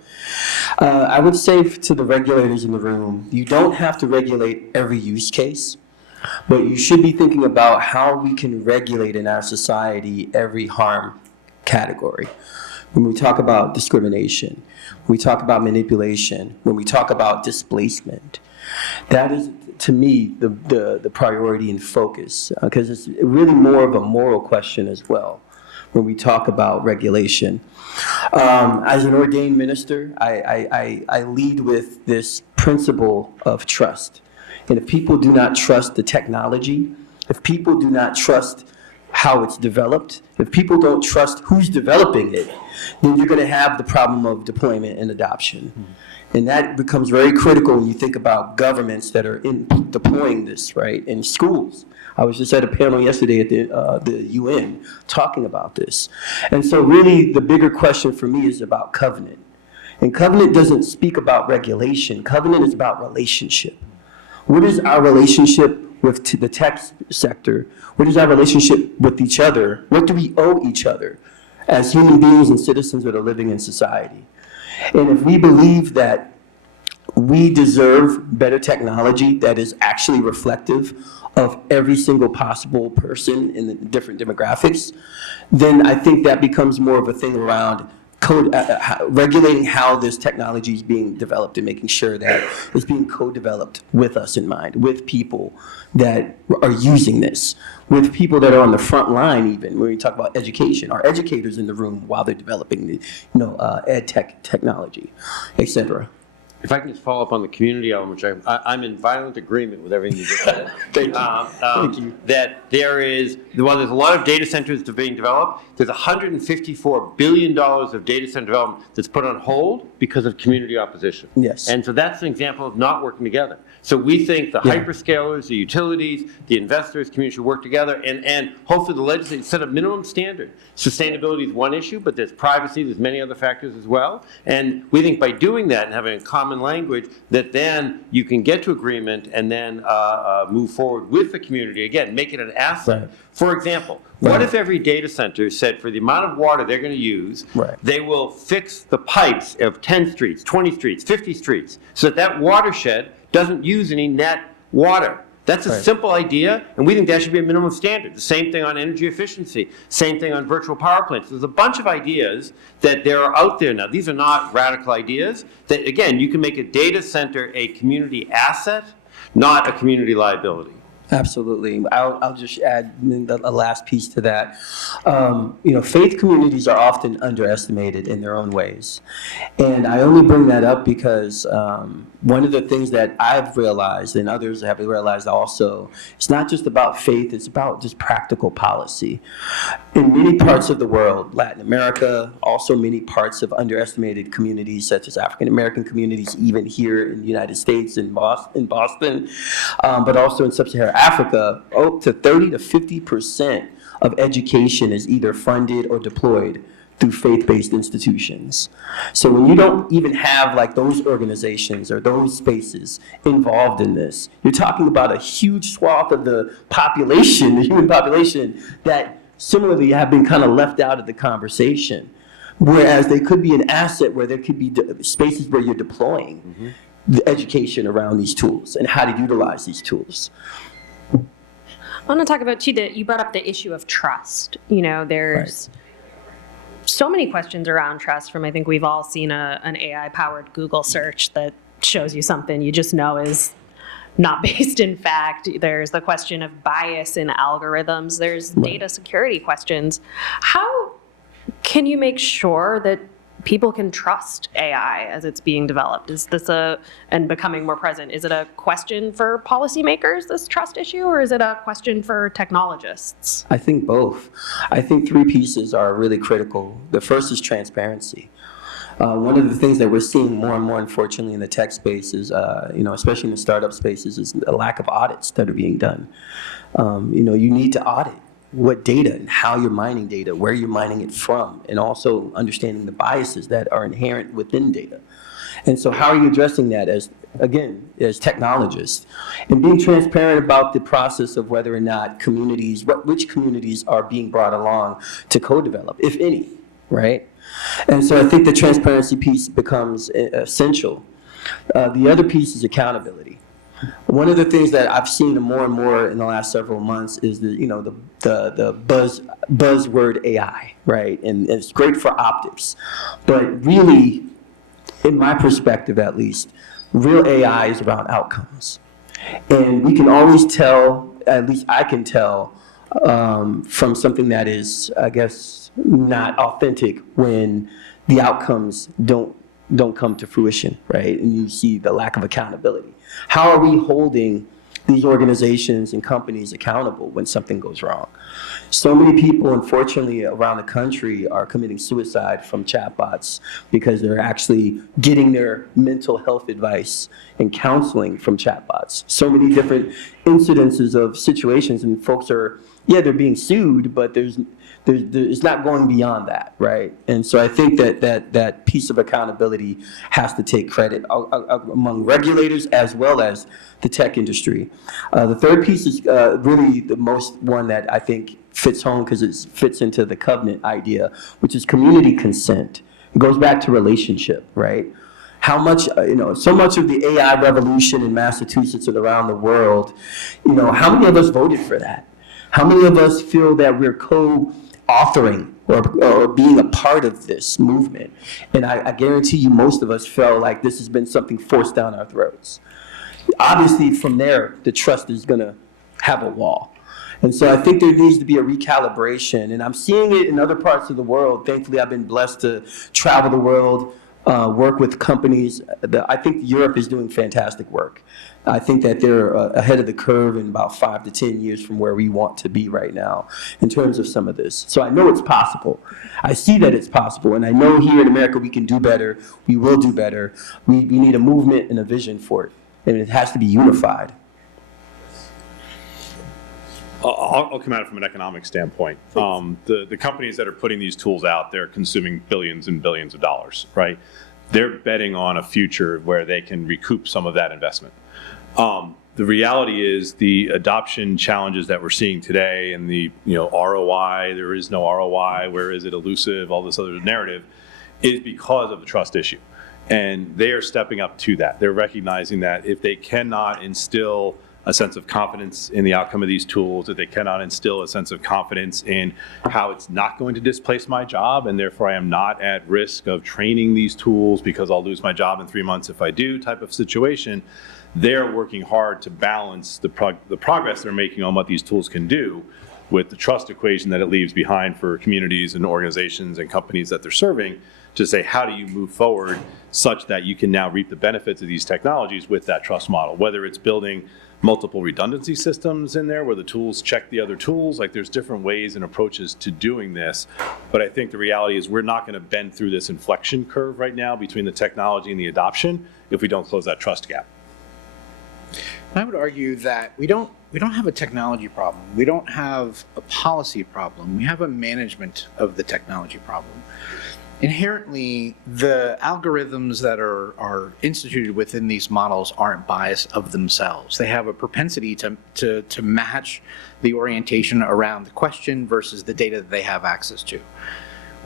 I would say to the regulators in the room, you don't have to regulate every use case, but you should be thinking about how we can regulate in our society every harm category. When we talk about discrimination, when we talk about manipulation, when we talk about displacement, that is, to me, the priority and focus, because it's really more of a moral question as well when we talk about regulation. As an ordained minister, I lead with this principle of trust. And if people do not trust the technology, if people do not trust how it's developed, if people don't trust who's developing it, then you're going to have the problem of deployment and adoption. And that becomes very critical when you think about governments that are deploying this, right, in schools. I was just at a panel yesterday at the UN talking about this. And so really the bigger question for me is about covenant. And covenant doesn't speak about regulation. Covenant is about relationship. What is our relationship with the tech sector? What is our relationship with each other? What do we owe each other as human beings and citizens that are living in society? And if we believe that we deserve better technology that is actually reflective of every single possible person in the different demographics, then I think that becomes more of a thing around regulating how this technology is being developed and making sure that it's being co-developed with us in mind, with people that are using this, with people that are on the front line even, when we talk about education, our educators in the room while they're developing the ed tech technology, et cetera. If I can just follow up on the community element, which I'm in violent agreement with everything you just said. Thank you. That there is, while there's a lot of data centers being developed, there's $154 billion of data center development that's put on hold because of community opposition. Yes. And so that's an example of not working together. So we think the hyperscalers, the utilities, the investors, community should work together, and hopefully the legislature set a minimum standard. Sustainability is one issue, but there's privacy, there's many other factors as well. And we think by doing that and having a common language, that then you can get to agreement and then move forward with the community, again, make it an asset. Right. For example, what if every data center said for the amount of water they're going to use, they will fix the pipes of 10 streets, 20 streets, 50 streets, so that that watershed doesn't use any net water. That's a simple idea, and we think that should be a minimum standard. The same thing on energy efficiency, same thing on virtual power plants. There's a bunch of ideas that are out there now. These are not radical ideas. That, again, you can make a data center a community asset, not a community liability. Absolutely. I'll just add a last piece to that. Faith communities are often underestimated in their own ways. And I only bring that up because one of the things that I've realized, and others have realized also, it's not just about faith, it's about just practical policy. In many parts of the world, Latin America, also many parts of underestimated communities such as African American communities, even here in the United States, in Boston, but also in Sub-Saharan Africa, up to 30 to 50% of education is either funded or deployed through faith-based institutions. So when you don't even have like those organizations or those spaces involved in this, you're talking about a huge swath of the population, the human population, that similarly have been kind of left out of the conversation. Whereas they could be an asset where there could be spaces where you're deploying the education around these tools and how to utilize these tools. I want to talk about, too, that you brought up the issue of trust. There's so many questions around trust from, I think we've all seen an AI-powered Google search that shows you something you just know is not based in fact. There's the question of bias in algorithms. There's data security questions. How can you make sure that people can trust AI as it's being developed? Is this and becoming more present, is it a question for policymakers, this trust issue, or is it a question for technologists? I think both. I think three pieces are really critical. The first is transparency. One of the things that we're seeing more and more, unfortunately, in the tech space is, especially in the startup spaces, is a lack of audits that are being done. You need to audit what data and how you're mining data, where you're mining it from, and also understanding the biases that are inherent within data. And so how are you addressing that as technologists? And being transparent about the process of whether or not which communities are being brought along to co-develop, if any, right? And so I think the transparency piece becomes essential. The other piece is accountability. One of the things that I've seen more and more in the last several months is the buzzword AI, right? And it's great for optics, but really, in my perspective at least, real AI is about outcomes. And we can always tell, at least I can tell, from something that is, I guess, not authentic when the outcomes don't come to fruition, right? And you see the lack of accountability. How are we holding these organizations and companies accountable when something goes wrong? So many people, unfortunately, around the country are committing suicide from chatbots because they're actually getting their mental health advice and counseling from chatbots. So many different incidences of situations, and folks are, they're being sued, but it's not going beyond that, right? And so I think that piece of accountability has to take credit among regulators as well as the tech industry. The third piece is really the most one that I think fits home because it fits into the covenant idea, which is community consent. It goes back to relationship, right? How much, so much of the AI revolution in Massachusetts and around the world, how many of us voted for that? How many of us feel that we're co-authoring or being a part of this movement? And I guarantee you most of us felt like this has been something forced down our throats. Obviously, from there, the trust is going to have a wall. And so I think there needs to be a recalibration, and I'm seeing it in other parts of the world. Thankfully, I've been blessed to travel the world, work with companies. I think Europe is doing fantastic work. I think that they're ahead of the curve in about 5 to 10 years from where we want to be right now in terms of some of this. So I know it's possible. I see that it's possible, and I know here in America we can do better. We will do better. We need a movement and a vision for it, and it has to be unified. I'll come at it from an economic standpoint. The companies that are putting these tools out, they're consuming billions and billions of dollars, right? They're betting on a future where they can recoup some of that investment. The reality is the adoption challenges that we're seeing today and the ROI, there is no ROI, where is it elusive, all this other narrative, is because of the trust issue. And they are stepping up to that. They're recognizing that if they cannot instill a sense of confidence in the outcome of these tools, that they cannot instill a sense of confidence in how it's not going to displace my job, and therefore I am not at risk of training these tools because I'll lose my job in 3 months if I do, type of situation. They're working hard to balance the progress they're making on what these tools can do with the trust equation that it leaves behind for communities and organizations and companies that they're serving, to say, how do you move forward such that you can now reap the benefits of these technologies with that trust model, whether it's building multiple redundancy systems in there where the tools check the other tools. Like, there's different ways and approaches to doing this. But I think the reality is we're not going to bend through this inflection curve right now between the technology and the adoption if we don't close that trust gap. I would argue that we don't have a technology problem. We don't have a policy problem. We have a management of the technology problem. Inherently, the algorithms that are instituted within these models aren't biased of themselves. They have a propensity to match the orientation around the question versus the data that they have access to.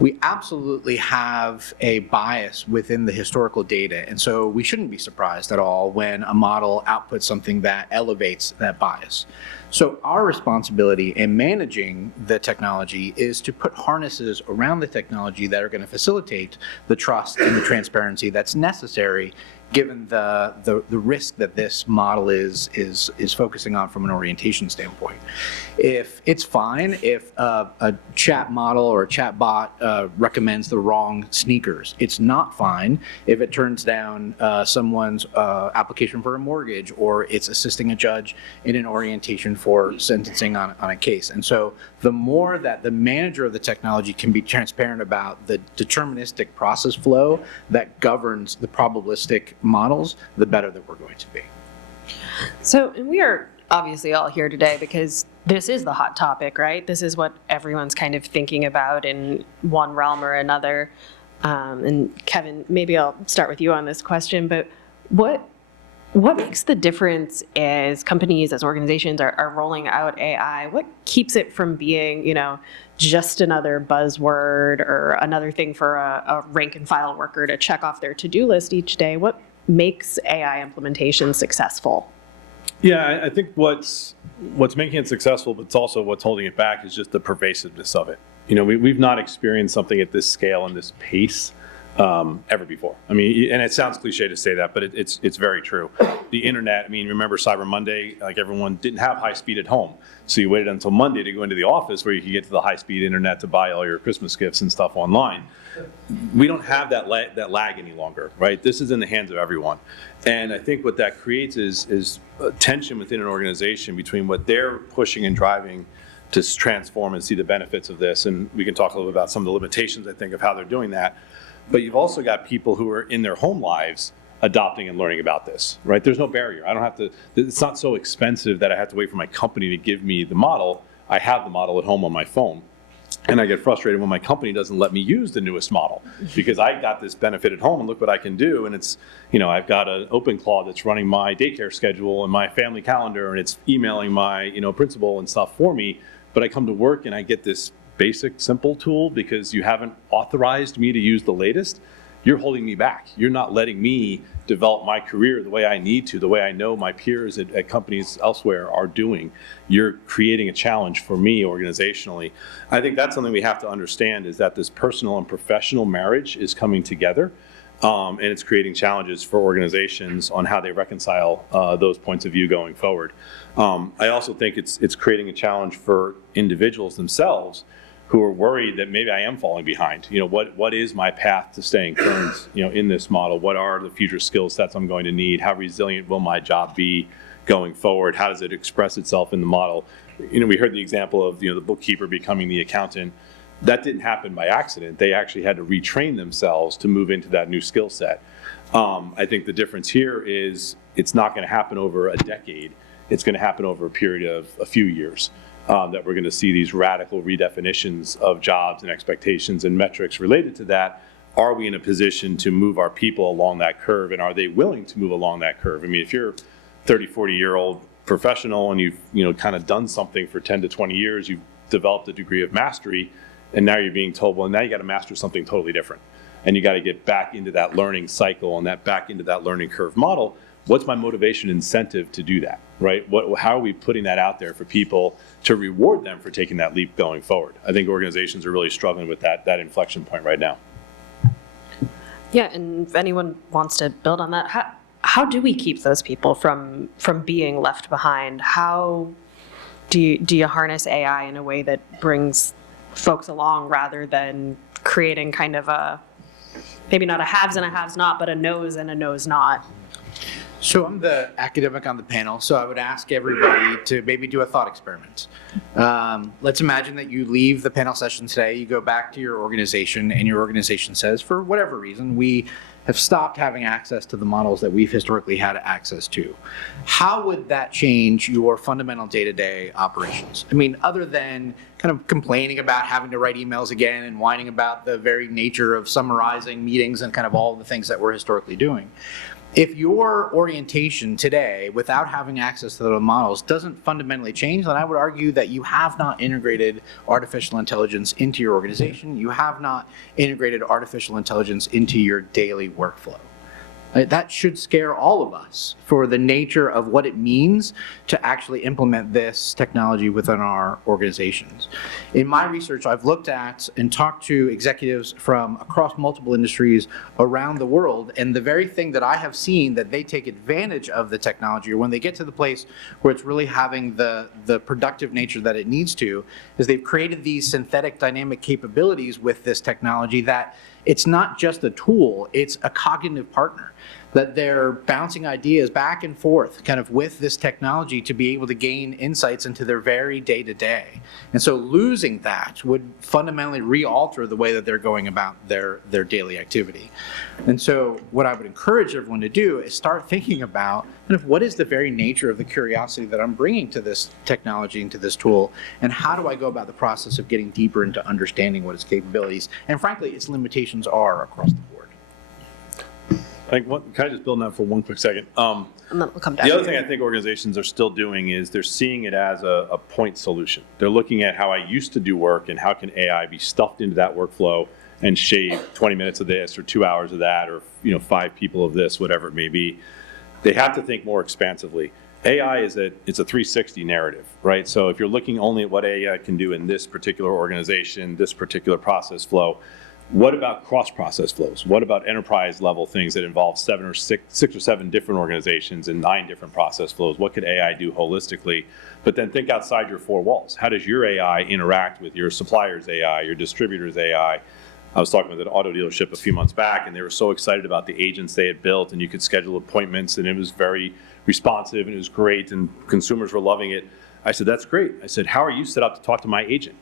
We absolutely have a bias within the historical data, and so we shouldn't be surprised at all when a model outputs something that elevates that bias. So our responsibility in managing the technology is to put harnesses around the technology that are going to facilitate the trust and the transparency that's necessary given the risk that this model is focusing on from an orientation standpoint. If it's fine if a chat model or a chat bot recommends the wrong sneakers. It's not fine if it turns down someone's application for a mortgage, or it's assisting a judge in an orientation for sentencing on a case. And so the more that the manager of the technology can be transparent about the deterministic process flow that governs the probabilistic models, the better that we're going to be. So, and we are obviously all here today because this is the hot topic, right? This is what everyone's kind of thinking about in one realm or another. And Kevin, maybe I'll start with you on this question, but what makes the difference as companies, as organizations are rolling out AI? What keeps it from being, just another buzzword or another thing for a rank and file worker to check off their to-do list each day? What makes AI implementation successful? Yeah, I think what's making it successful, but it's also what's holding it back, is just the pervasiveness of it. We've not experienced something at this scale and this pace ever before. I mean, and it sounds cliche to say that, but it's very true. The internet, remember Cyber Monday, like everyone didn't have high speed at home. So you waited until Monday to go into the office where you could get to the high speed internet to buy all your Christmas gifts and stuff online. We don't have that lag any longer, right? This is in the hands of everyone. And I think what that creates is tension within an organization between what they're pushing and driving to transform and see the benefits of this. And we can talk a little bit about some of the limitations, I think, of how they're doing that. But you've also got people who are in their home lives adopting and learning about this, right? There's no barrier. I don't have to, it's not so expensive that I have to wait for my company to give me the model. I have the model at home on my phone. And I get frustrated when my company doesn't let me use the newest model because I got this benefit at home and look what I can do. And it's, I've got an OpenClaw that's running my daycare schedule and my family calendar, and it's emailing my, principal and stuff for me. But I come to work and I get this basic, simple tool because you haven't authorized me to use the latest. You're holding me back. You're not letting me develop my career the way I need to, the way I know my peers at companies elsewhere are doing. You're creating a challenge for me organizationally. I think that's something we have to understand, is that this personal and professional marriage is coming together, and it's creating challenges for organizations on how they reconcile those points of view going forward. I also think it's creating a challenge for individuals themselves who are worried that maybe I am falling behind. What is my path to staying current, in this model? What are the future skill sets I'm going to need? How resilient will my job be going forward? How does it express itself in the model? We heard the example of, the bookkeeper becoming the accountant. That didn't happen by accident. They actually had to retrain themselves to move into that new skill set. I think the difference here is it's not going to happen over a decade. It's going to happen over a period of a few years. That we're going to see these radical redefinitions of jobs and expectations and metrics related to that. Are we in a position to move our people along that curve, and are they willing to move along that curve? If you're a 30, 40-year-old professional and you've kind of done something for 10 to 20 years, you've developed a degree of mastery, and now you're being told, well, now you got to master something totally different. And you got to get back into that learning cycle and back into that learning curve model. What's my motivation incentive to do that, right? How are we putting that out there for people to reward them for taking that leap going forward? I think organizations are really struggling with that inflection point right now. Yeah, and if anyone wants to build on that, how do we keep those people from being left behind? How do you harness AI in a way that brings folks along rather than creating kind of a, maybe not a haves and a haves not, but a knows and a knows not? So I'm the academic on the panel, so I would ask everybody to maybe do a thought experiment. Let's imagine that you leave the panel session today, you go back to your organization, and your organization says, for whatever reason, we have stopped having access to the models that we've historically had access to. How would that change your fundamental day-to-day operations? Other than kind of complaining about having to write emails again and whining about the very nature of summarizing meetings and kind of all the things that we're historically doing. If your orientation today, without having access to the models, doesn't fundamentally change, then I would argue that you have not integrated artificial intelligence into your organization. You have not integrated artificial intelligence into your daily workflow. That should scare all of us for the nature of what it means to actually implement this technology within our organizations. In my research, I've looked at and talked to executives from across multiple industries around the world, and the very thing that I have seen that they take advantage of the technology, or when they get to the place where it's really having the productive nature that it needs to, is they've created these synthetic dynamic capabilities with this technology that it's not just a tool, it's a cognitive partner, that they're bouncing ideas back and forth kind of with this technology to be able to gain insights into their very day-to-day. And so losing that would fundamentally re-alter the way that they're going about their daily activity. And so what I would encourage everyone to do is start thinking about kind of what is the very nature of the curiosity that I'm bringing to this technology and to this tool, and how do I go about the process of getting deeper into understanding what its capabilities and frankly its limitations are across the board. Can I just build on that for one quick second? And then we'll come back. The other thing I think organizations are still doing is they're seeing it as a point solution. They're looking at how I used to do work and how can AI be stuffed into that workflow and shave 20 minutes of this or 2 hours of that, or 5 people of this, whatever it may be. They have to think more expansively. AI it's a 360 narrative, right? So if you're looking only at what AI can do in this particular organization, this particular process flow, what about cross-process flows? What about enterprise-level things that involve six or seven different organizations and 9 different process flows? What could AI do holistically? But then think outside your 4 walls. How does your AI interact with your supplier's AI, your distributor's AI? I was talking with an auto dealership a few months back, and they were so excited about the agents they had built, and you could schedule appointments, and it was very responsive, and it was great, and consumers were loving it. I said, that's great. I said, how are you set up to talk to my agent?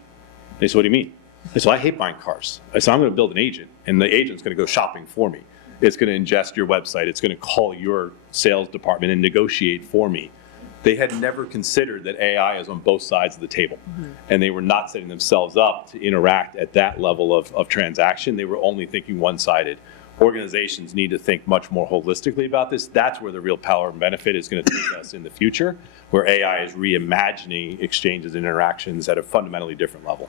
They said, what do you mean? I said, I hate buying cars. I said, I'm going to build an agent, and the agent's going to go shopping for me. It's going to ingest your website. It's going to call your sales department and negotiate for me. They had never considered that AI is on both sides of the table. And they were not setting themselves up to interact at that level of transaction. They were only thinking one-sided. Organizations need to think much more holistically about this. That's where the real power and benefit is going to take us in the future, where AI is reimagining exchanges and interactions at a fundamentally different level.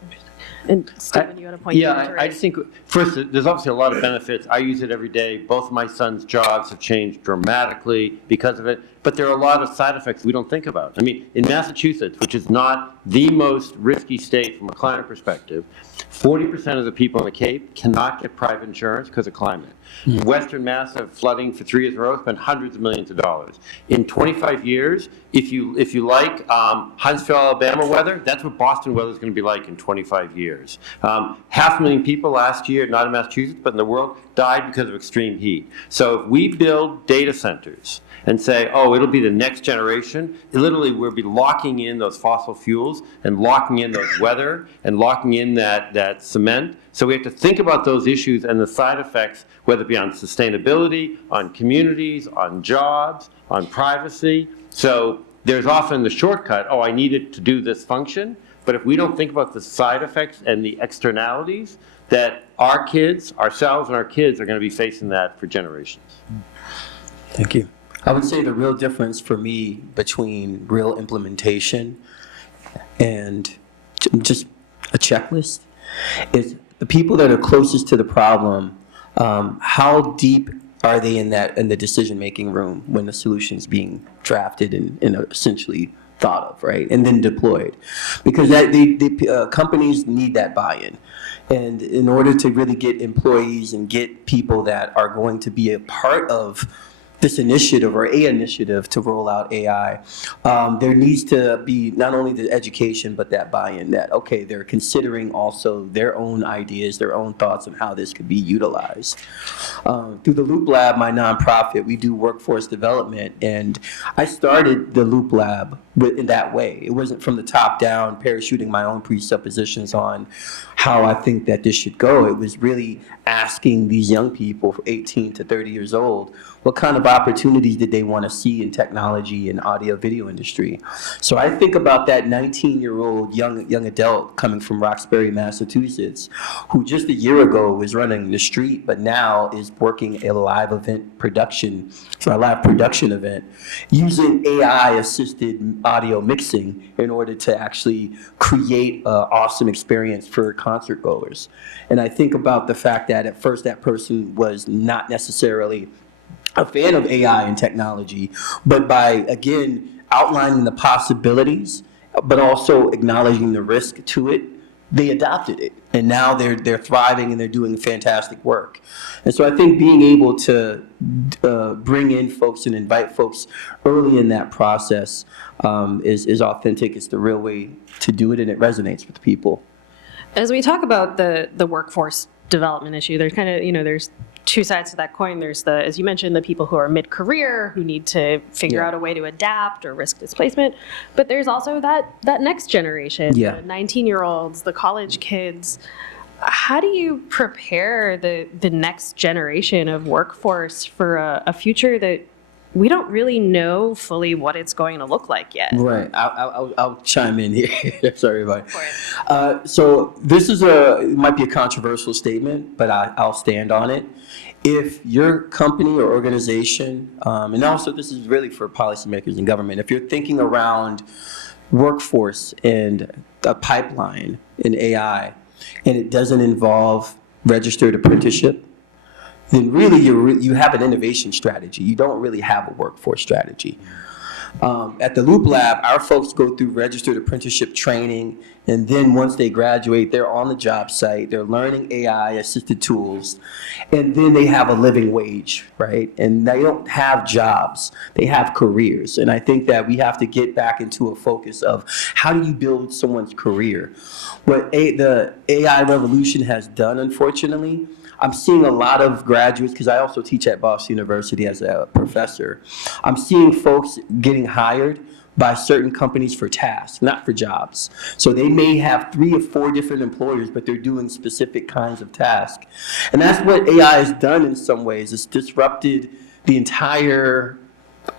And Stephen, you had a point? Yeah, I just think, first, there's obviously a lot of benefits. I use it every day. Both of my son's jobs have changed dramatically because of it, but there are a lot of side effects we don't think about. I mean, in Massachusetts, which is not the most risky state from a climate perspective, 40% of the people on the Cape cannot get private insurance because of climate. Western Mass have flooding for 3 years in a row, spent hundreds of millions of dollars. In 25 years, if you like Huntsville, Alabama weather, that's what Boston weather is going to be like in 25 years. 500,000 people last year, not in Massachusetts, but in the world, died because of extreme heat. So if we build data centers and say, oh, it'll be the next generation, literally we'll be locking in those fossil fuels and locking in those weather and locking in that cement. So we have to think about those issues and the side effects, whether it be on sustainability, on communities, on jobs, on privacy. So there's often the shortcut, oh, I need it to do this function. But if we don't think about the side effects and the externalities, that our kids, ourselves and our kids are going to be facing that for generations. Thank you. I would say the real difference for me between real implementation and just a checklist is the people that are closest to the problem. How deep are they in the decision-making room when the solution is being drafted and essentially thought of, right, and then deployed? Because the companies need that buy-in. And in order to really get employees and get people that are going to be a part of this initiative or a initiative to roll out AI, there needs to be not only the education, but that buy-in that, okay, they're considering also their own ideas, their own thoughts on how this could be utilized. Through the Loop Lab, my nonprofit, we do workforce development, and I started the Loop Lab in that way. It wasn't from the top down, parachuting my own presuppositions on how I think that this should go. It was really asking these young people, 18 to 30 years old, what kind of opportunities did they want to see in technology and audio video industry? So I think about that 19-year-old young adult coming from Roxbury, Massachusetts, who just a year ago was running the street, but now is working a live event production, so a live production event, using AI-assisted audio mixing in order to actually create an awesome experience for concert goers. And I think about the fact that at first that person was not necessarily a fan of AI and technology, but by, again, outlining the possibilities, but also acknowledging the risk to it, they adopted it. And now they're thriving and they're doing fantastic work. And so I think being able to bring in folks and invite folks early in that process is authentic. It's the real way to do it, and it resonates with people. As we talk about the workforce development issue, there's kind of, there's two sides to that coin. There's the, as you mentioned, the people who are mid-career who need to figure out a way to adapt or risk displacement. But there's also that next generation, the 19-year-olds, the college kids. How do you prepare the next generation of workforce for a future that we don't really know fully what it's going to look like yet? Right. I'll chime in here. Sorry, everybody. So this is it might be a controversial statement, but I'll stand on it. If your company or organization, and also this is really for policymakers and government, if you're thinking around workforce and a pipeline in AI, and it doesn't involve registered apprenticeship, then really you have an innovation strategy. You don't really have a workforce strategy. At the Loop Lab, our folks go through registered apprenticeship training, and then once they graduate, they're on the job site, they're learning AI-assisted tools, and then they have a living wage, right? And they don't have jobs, they have careers. And I think that we have to get back into a focus of how do you build someone's career? What the AI revolution has done, unfortunately, I'm seeing a lot of graduates, because I also teach at Boston University as a professor. I'm seeing folks getting hired by certain companies for tasks, not for jobs. So they may have 3 or 4 different employers, but they're doing specific kinds of tasks. And that's what AI has done in some ways. It's disrupted the entire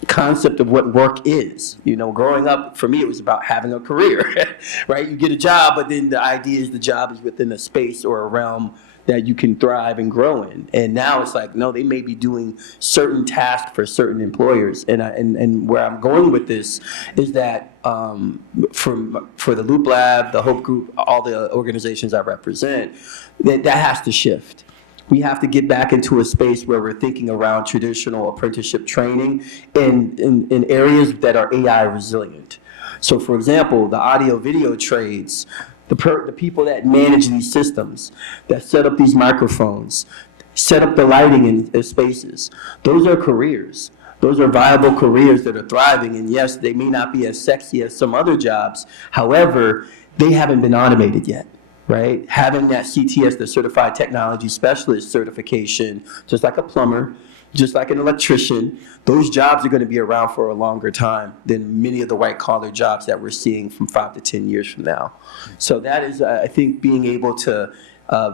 concept of what work is. Growing up, for me, it was about having a career, right? You get a job, but then the idea is the job is within a space or a realm that you can thrive and grow in. And now it's like, no, they may be doing certain tasks for certain employers. And where I'm going with this is that for the Loop Lab, the Hope Group, all the organizations I represent, that has to shift. We have to get back into a space where we're thinking around traditional apprenticeship training in areas that are AI resilient. So for example, the audio video trades, the people that manage these systems, that set up these microphones, set up the lighting in spaces, those are careers. Those are viable careers that are thriving. And yes, they may not be as sexy as some other jobs. However, they haven't been automated yet, right? Having that CTS, the Certified Technology Specialist certification, just like a plumber, just like an electrician, those jobs are going to be around for a longer time than many of the white-collar jobs that we're seeing from 5 to 10 years from now. So that is, I think, being able to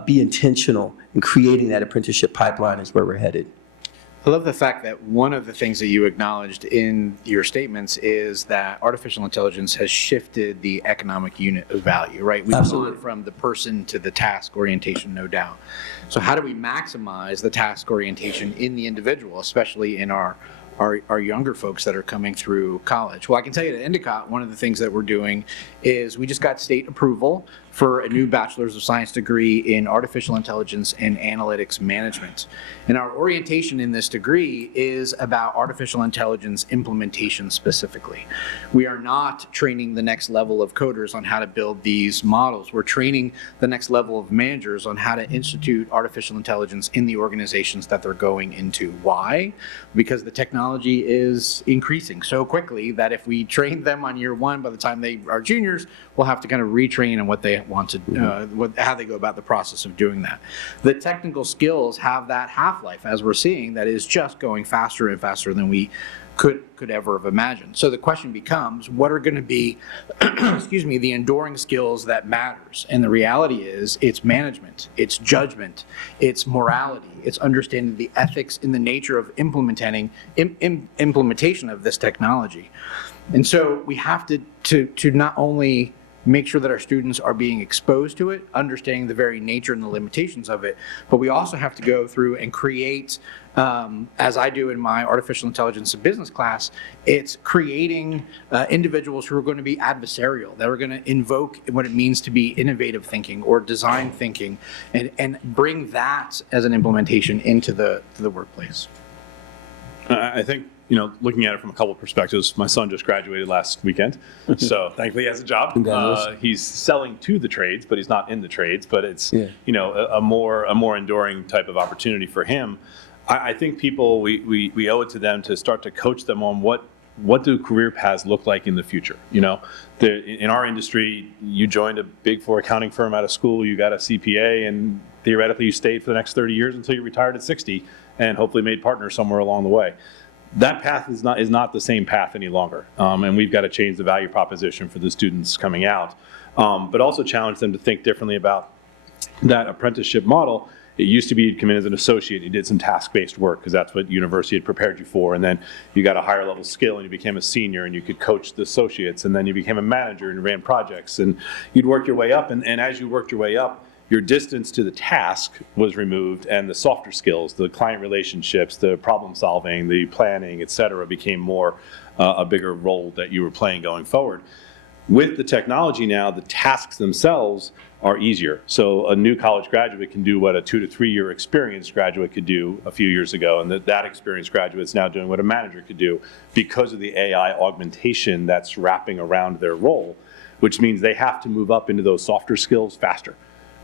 be intentional in creating that apprenticeship pipeline is where we're headed. I love the fact that one of the things that you acknowledged in your statements is that artificial intelligence has shifted the economic unit of value, right? We've gone from the person to the task orientation, no doubt. So how do we maximize the task orientation in the individual, especially in our younger folks that are coming through college? Well, I can tell you at Endicott, one of the things that we're doing is we just got state approval for a new Bachelor's of Science degree in Artificial Intelligence and Analytics Management. And our orientation in this degree is about artificial intelligence implementation specifically. We are not training the next level of coders on how to build these models. We're training the next level of managers on how to institute artificial intelligence in the organizations that they're going into. Why? Because the technology is increasing so quickly that if we train them on year 1, by the time they are juniors, we'll have to kind of retrain on what they want to, how they go about the process of doing that. The technical skills have that half-life, as we're seeing, that is just going faster and faster than we could ever have imagined. So the question becomes, what are going to be, excuse me, the enduring skills that matters? And the reality is, it's management, it's judgment, it's morality, it's understanding the ethics in the nature of implementation of this technology. And so we have to not only make sure that our students are being exposed to it, understanding the very nature and the limitations of it, but we also have to go through and create, as I do in my artificial intelligence and business class, it's creating individuals who are going to be adversarial, that are going to invoke what it means to be innovative thinking or design thinking, and bring that as an implementation into the workplace. I think, looking at it from a couple of perspectives, my son just graduated last weekend, so thankfully he has a job. He's selling to the trades, but he's not in the trades, but it's, a more enduring type of opportunity for him. I think people, we owe it to them to start to coach them on what do career paths look like in the future. In our industry, you joined a Big Four accounting firm out of school, you got a CPA, and theoretically you stayed for the next 30 years until you retired at 60 and hopefully made partners somewhere along the way. That path is not the same path any longer, and we've got to change the value proposition for the students coming out, but also challenge them to think differently about that apprenticeship model. It used to be you'd come in as an associate, you did some task-based work because that's what university had prepared you for, and then you got a higher level skill and you became a senior and you could coach the associates, and then you became a manager and ran projects, and you'd work your way up, and as you worked your way up, your distance to the task was removed, and the softer skills, the client relationships, the problem solving, the planning, et cetera, became more a bigger role that you were playing going forward. With the technology now, the tasks themselves are easier. So a new college graduate can do what a 2 to 3 year experienced graduate could do a few years ago, and that experienced graduate is now doing what a manager could do because of the AI augmentation that's wrapping around their role, which means they have to move up into those softer skills faster.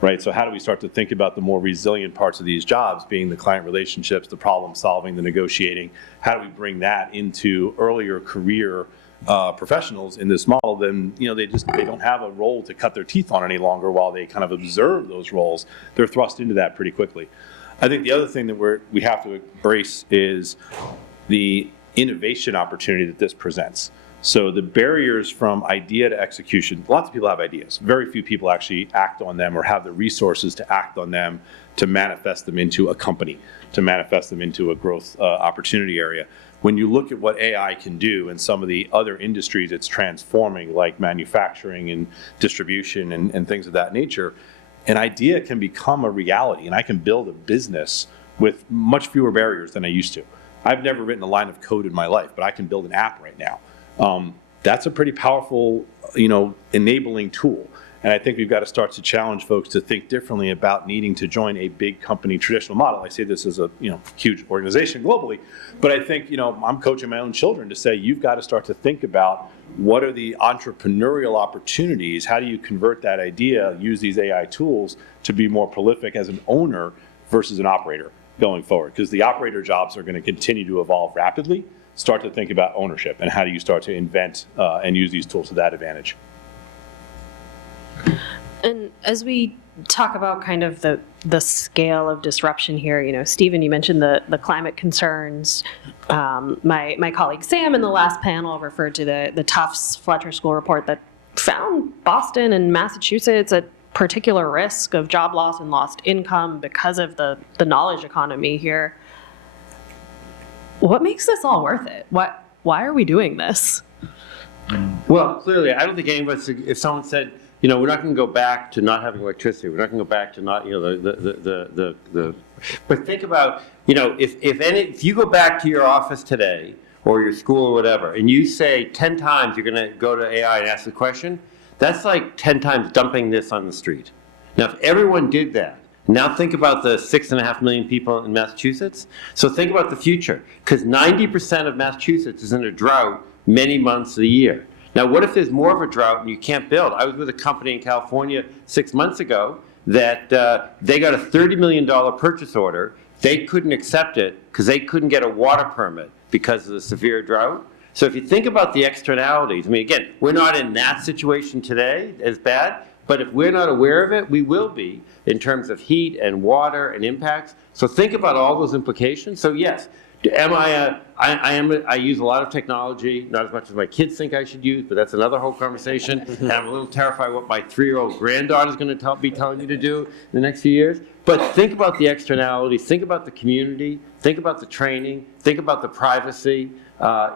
Right, so how do we start to think about the more resilient parts of these jobs, being the client relationships, the problem solving, the negotiating? How do we bring that into earlier career professionals in this model? Then they don't have a role to cut their teeth on any longer while they kind of observe those roles. They're thrust into that pretty quickly. I think the other thing that we have to embrace is the innovation opportunity that this presents. So the barriers from idea to execution, lots of people have ideas. Very few people actually act on them or have the resources to act on them to manifest them into a company, to manifest them into a growth opportunity area. When you look at what AI can do in some of the other industries it's transforming, like manufacturing and distribution and things of that nature, an idea can become a reality, and I can build a business with much fewer barriers than I used to. I've never written a line of code in my life, but I can build an app right now. That's a pretty powerful, enabling tool. And I think we've got to start to challenge folks to think differently about needing to join a big company traditional model. I say this as a huge organization globally, but I think I'm coaching my own children to say you've got to start to think about what are the entrepreneurial opportunities. How do you convert that idea, use these AI tools to be more prolific as an owner versus an operator going forward? Because the operator jobs are going to continue to evolve rapidly. Start to think about ownership and how do you start to invent and use these tools to that advantage. And as we talk about kind of the scale of disruption here, Stephen, you mentioned the climate concerns. My colleague Sam in the last panel referred to the Tufts Fletcher School report that found Boston and Massachusetts at particular risk of job loss and lost income because of the knowledge economy here. What makes this all worth it? Why are we doing this? Well, clearly, I don't think any of us, if someone said, we're not going to go back to not having electricity, we're not going to go back to not, but think about, if you go back to your office today or your school or whatever, and you say 10 times you're going to go to AI and ask the question, that's like 10 times dumping this on the street. Now, if everyone did that, now think about the 6.5 million people in Massachusetts. So think about the future, because 90% of Massachusetts is in a drought many months of the year. Now, what if there's more of a drought and you can't build? I was with a company in California 6 months ago that they got a $30 million purchase order. They couldn't accept it because they couldn't get a water permit because of the severe drought. So if you think about the externalities, again, we're not in that situation today as bad, but if we're not aware of it, we will be in terms of heat and water and impacts. So think about all those implications. So yes, I use a lot of technology, not as much as my kids think I should use, but that's another whole conversation. And I'm a little terrified what my 3-year-old granddaughter is going to be telling me to do in the next few years. But think about the externalities, think about the community, think about the training, think about the privacy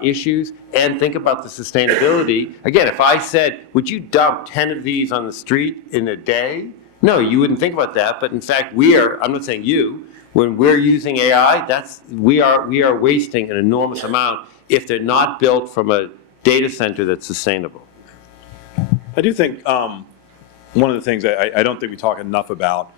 issues, and think about the sustainability. Again, if I said, would you dump 10 of these on the street in a day? No, you wouldn't think about that. But in fact, I'm not saying you, when we're using AI, we are wasting an enormous amount if they're not built from a data center that's sustainable. I do think one of the things I don't think we talk enough about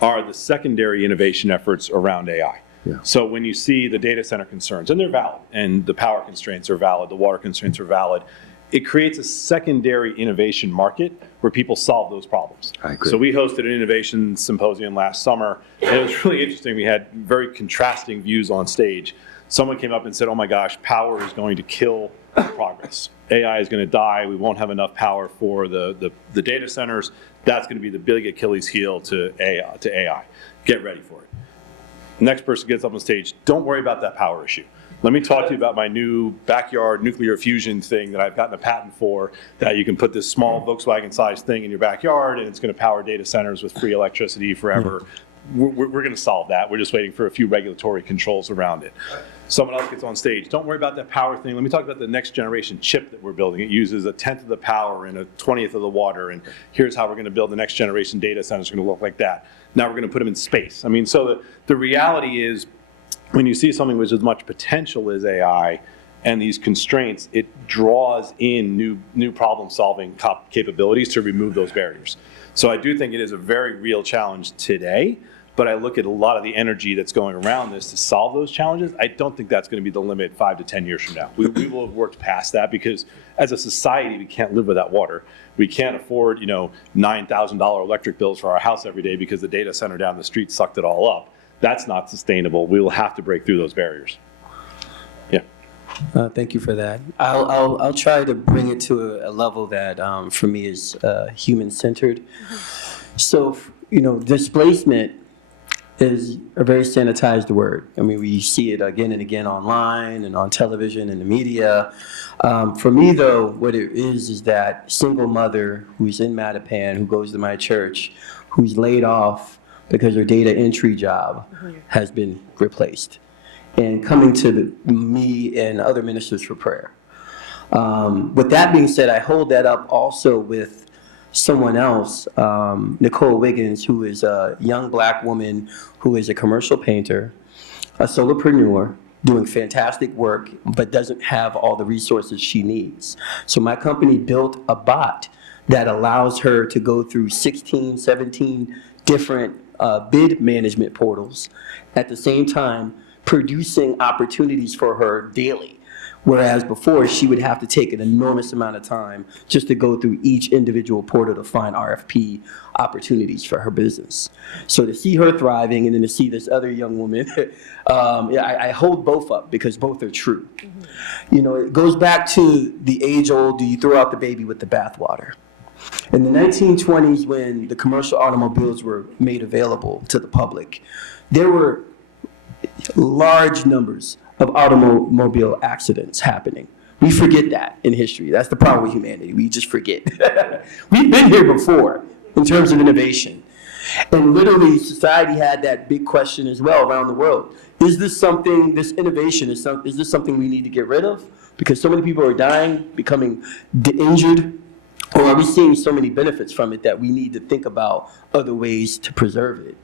are the secondary innovation efforts around AI. So when you see the data center concerns, and they're valid, and the power constraints are valid, the water constraints are valid, it creates a secondary innovation market where people solve those problems. I agree. So we hosted an innovation symposium last summer, and it was really interesting. We had very contrasting views on stage. Someone came up and said, oh my gosh, power is going to kill progress. AI is going to die. We won't have enough power for the data centers. That's going to be the big Achilles heel to AI. Get ready for it. The next person gets up on stage, don't worry about that power issue. Let me talk to you about my new backyard nuclear fusion thing that I've gotten a patent for, that you can put this small Volkswagen-sized thing in your backyard, and it's going to power data centers with free electricity forever. We're going to solve that. We're just waiting for a few regulatory controls around it. Someone else gets on stage. Don't worry about that power thing. Let me talk about the next generation chip that we're building. It uses 1/10 of the power and 1/20 of the water, and here's how we're going to build the next generation data centers. Going to look like that. Now we're going to put them in space. I mean, so the reality is, when you see something with as much potential as AI and these constraints, it draws in new problem-solving capabilities to remove those barriers. So I do think it is a very real challenge today, but I look at a lot of the energy that's going around this to solve those challenges. I don't think that's going to be the limit 5 to 10 years from now. We will have worked past that, because as a society, we can't live without water. We can't afford, $9,000 electric bills for our house every day because the data center down the street sucked it all up. That's not sustainable. We will have to break through those barriers. Yeah. Thank you for that. I'll try to bring it to a level that for me is human-centered. So, displacement is a very sanitized word. I mean, we see it again and again online and on television and the media. For me, though, what it is that single mother who's in Mattapan, who goes to my church, who's laid off because her data entry job has been replaced, and coming to me and other ministers for prayer. With that being said, I hold that up also with someone else, Nicole Wiggins, who is a young black woman who is a commercial painter, a solopreneur, doing fantastic work, but doesn't have all the resources she needs. So my company built a bot that allows her to go through 16, 17 different bid management portals, at the same time producing opportunities for her daily. Whereas before, she would have to take an enormous amount of time just to go through each individual portal to find RFP opportunities for her business. So to see her thriving, and then to see this other young woman, I hold both up because both are true. It goes back to the age-old, do you throw out the baby with the bathwater? In the 1920s, when the commercial automobiles were made available to the public, there were large numbers of automobile accidents happening. We forget that in history. That's the problem with humanity. We just forget. We've been here before in terms of innovation. And literally, society had that big question as well around the world. Is this something, this innovation, is this something we need to get rid of? Because so many people are dying, becoming injured. Or are we seeing so many benefits from it that we need to think about other ways to preserve it?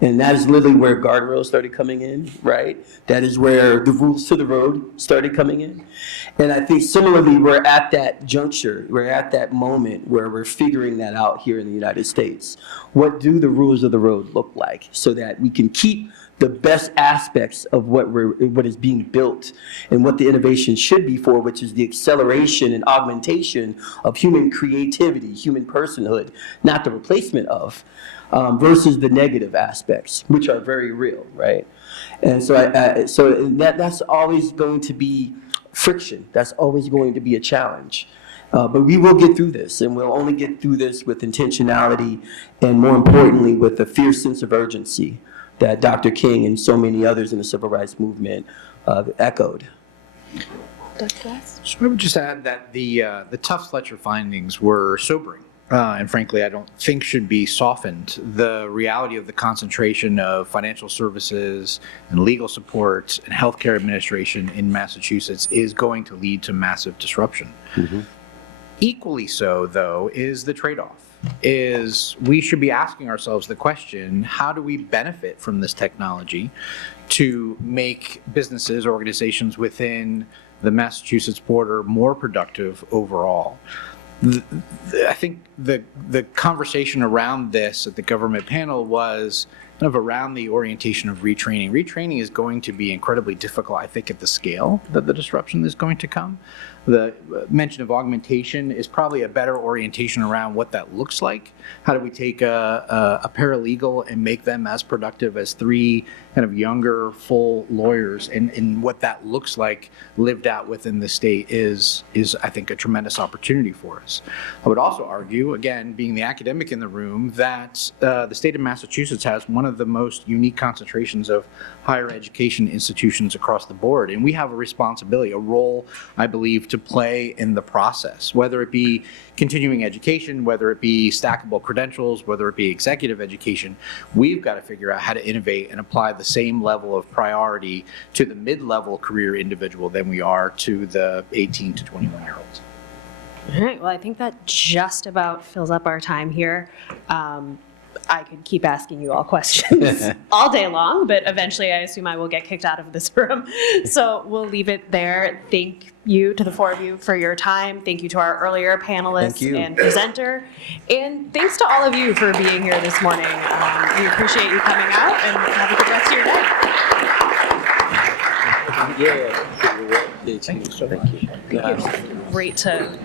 And that is literally where guardrails started coming in, right? That is where the rules to the road started coming in. And I think similarly, we're at that juncture, we're at that moment where we're figuring that out here in the United States. What do the rules of the road look like so that we can keep the best aspects of what is being built and what the innovation should be for, which is the acceleration and augmentation of human creativity, human personhood, not the replacement of, versus the negative aspects, which are very real, right? And so that's always going to be friction. That's always going to be a challenge. But we will get through this, and we'll only get through this with intentionality and, more importantly, with a fierce sense of urgency that Dr. King and so many others in the civil rights movement echoed. So I would just add that the Tufts-Fletcher findings were sobering, and frankly, I don't think should be softened. The reality of the concentration of financial services and legal support and healthcare administration in Massachusetts is going to lead to massive disruption. Mm-hmm. Equally so, though, is the trade-off. Is we should be asking ourselves the question, how do we benefit from this technology to make businesses, organizations within the Massachusetts border more productive overall? I think the conversation around this at the government panel was, kind of around the orientation of retraining. Retraining is going to be incredibly difficult, I think, at the scale that the disruption is going to come. The mention of augmentation is probably a better orientation around what that looks like. How do we take a paralegal and make them as productive as 3 kind of younger, full lawyers? And what that looks like lived out within the state is I think, a tremendous opportunity for us. I would also argue, again, being the academic in the room, that the state of Massachusetts has one of the most unique concentrations of higher education institutions across the board. And we have a responsibility, a role, I believe, to play in the process, whether it be continuing education, whether it be stackable credentials, whether it be executive education. We've got to figure out how to innovate and apply the same level of priority to the mid-level career individual than we are to the 18 to 21-year-olds. All right, well, I think that just about fills up our time here. I could keep asking you all questions all day long, but eventually I assume I will get kicked out of this room. So we'll leave it there. Thank you to the 4 of you for your time. Thank you to our earlier panelists and presenter. And thanks to all of you for being here this morning. We appreciate you coming out, and have a good rest of your day. Yeah. Thank you. Great to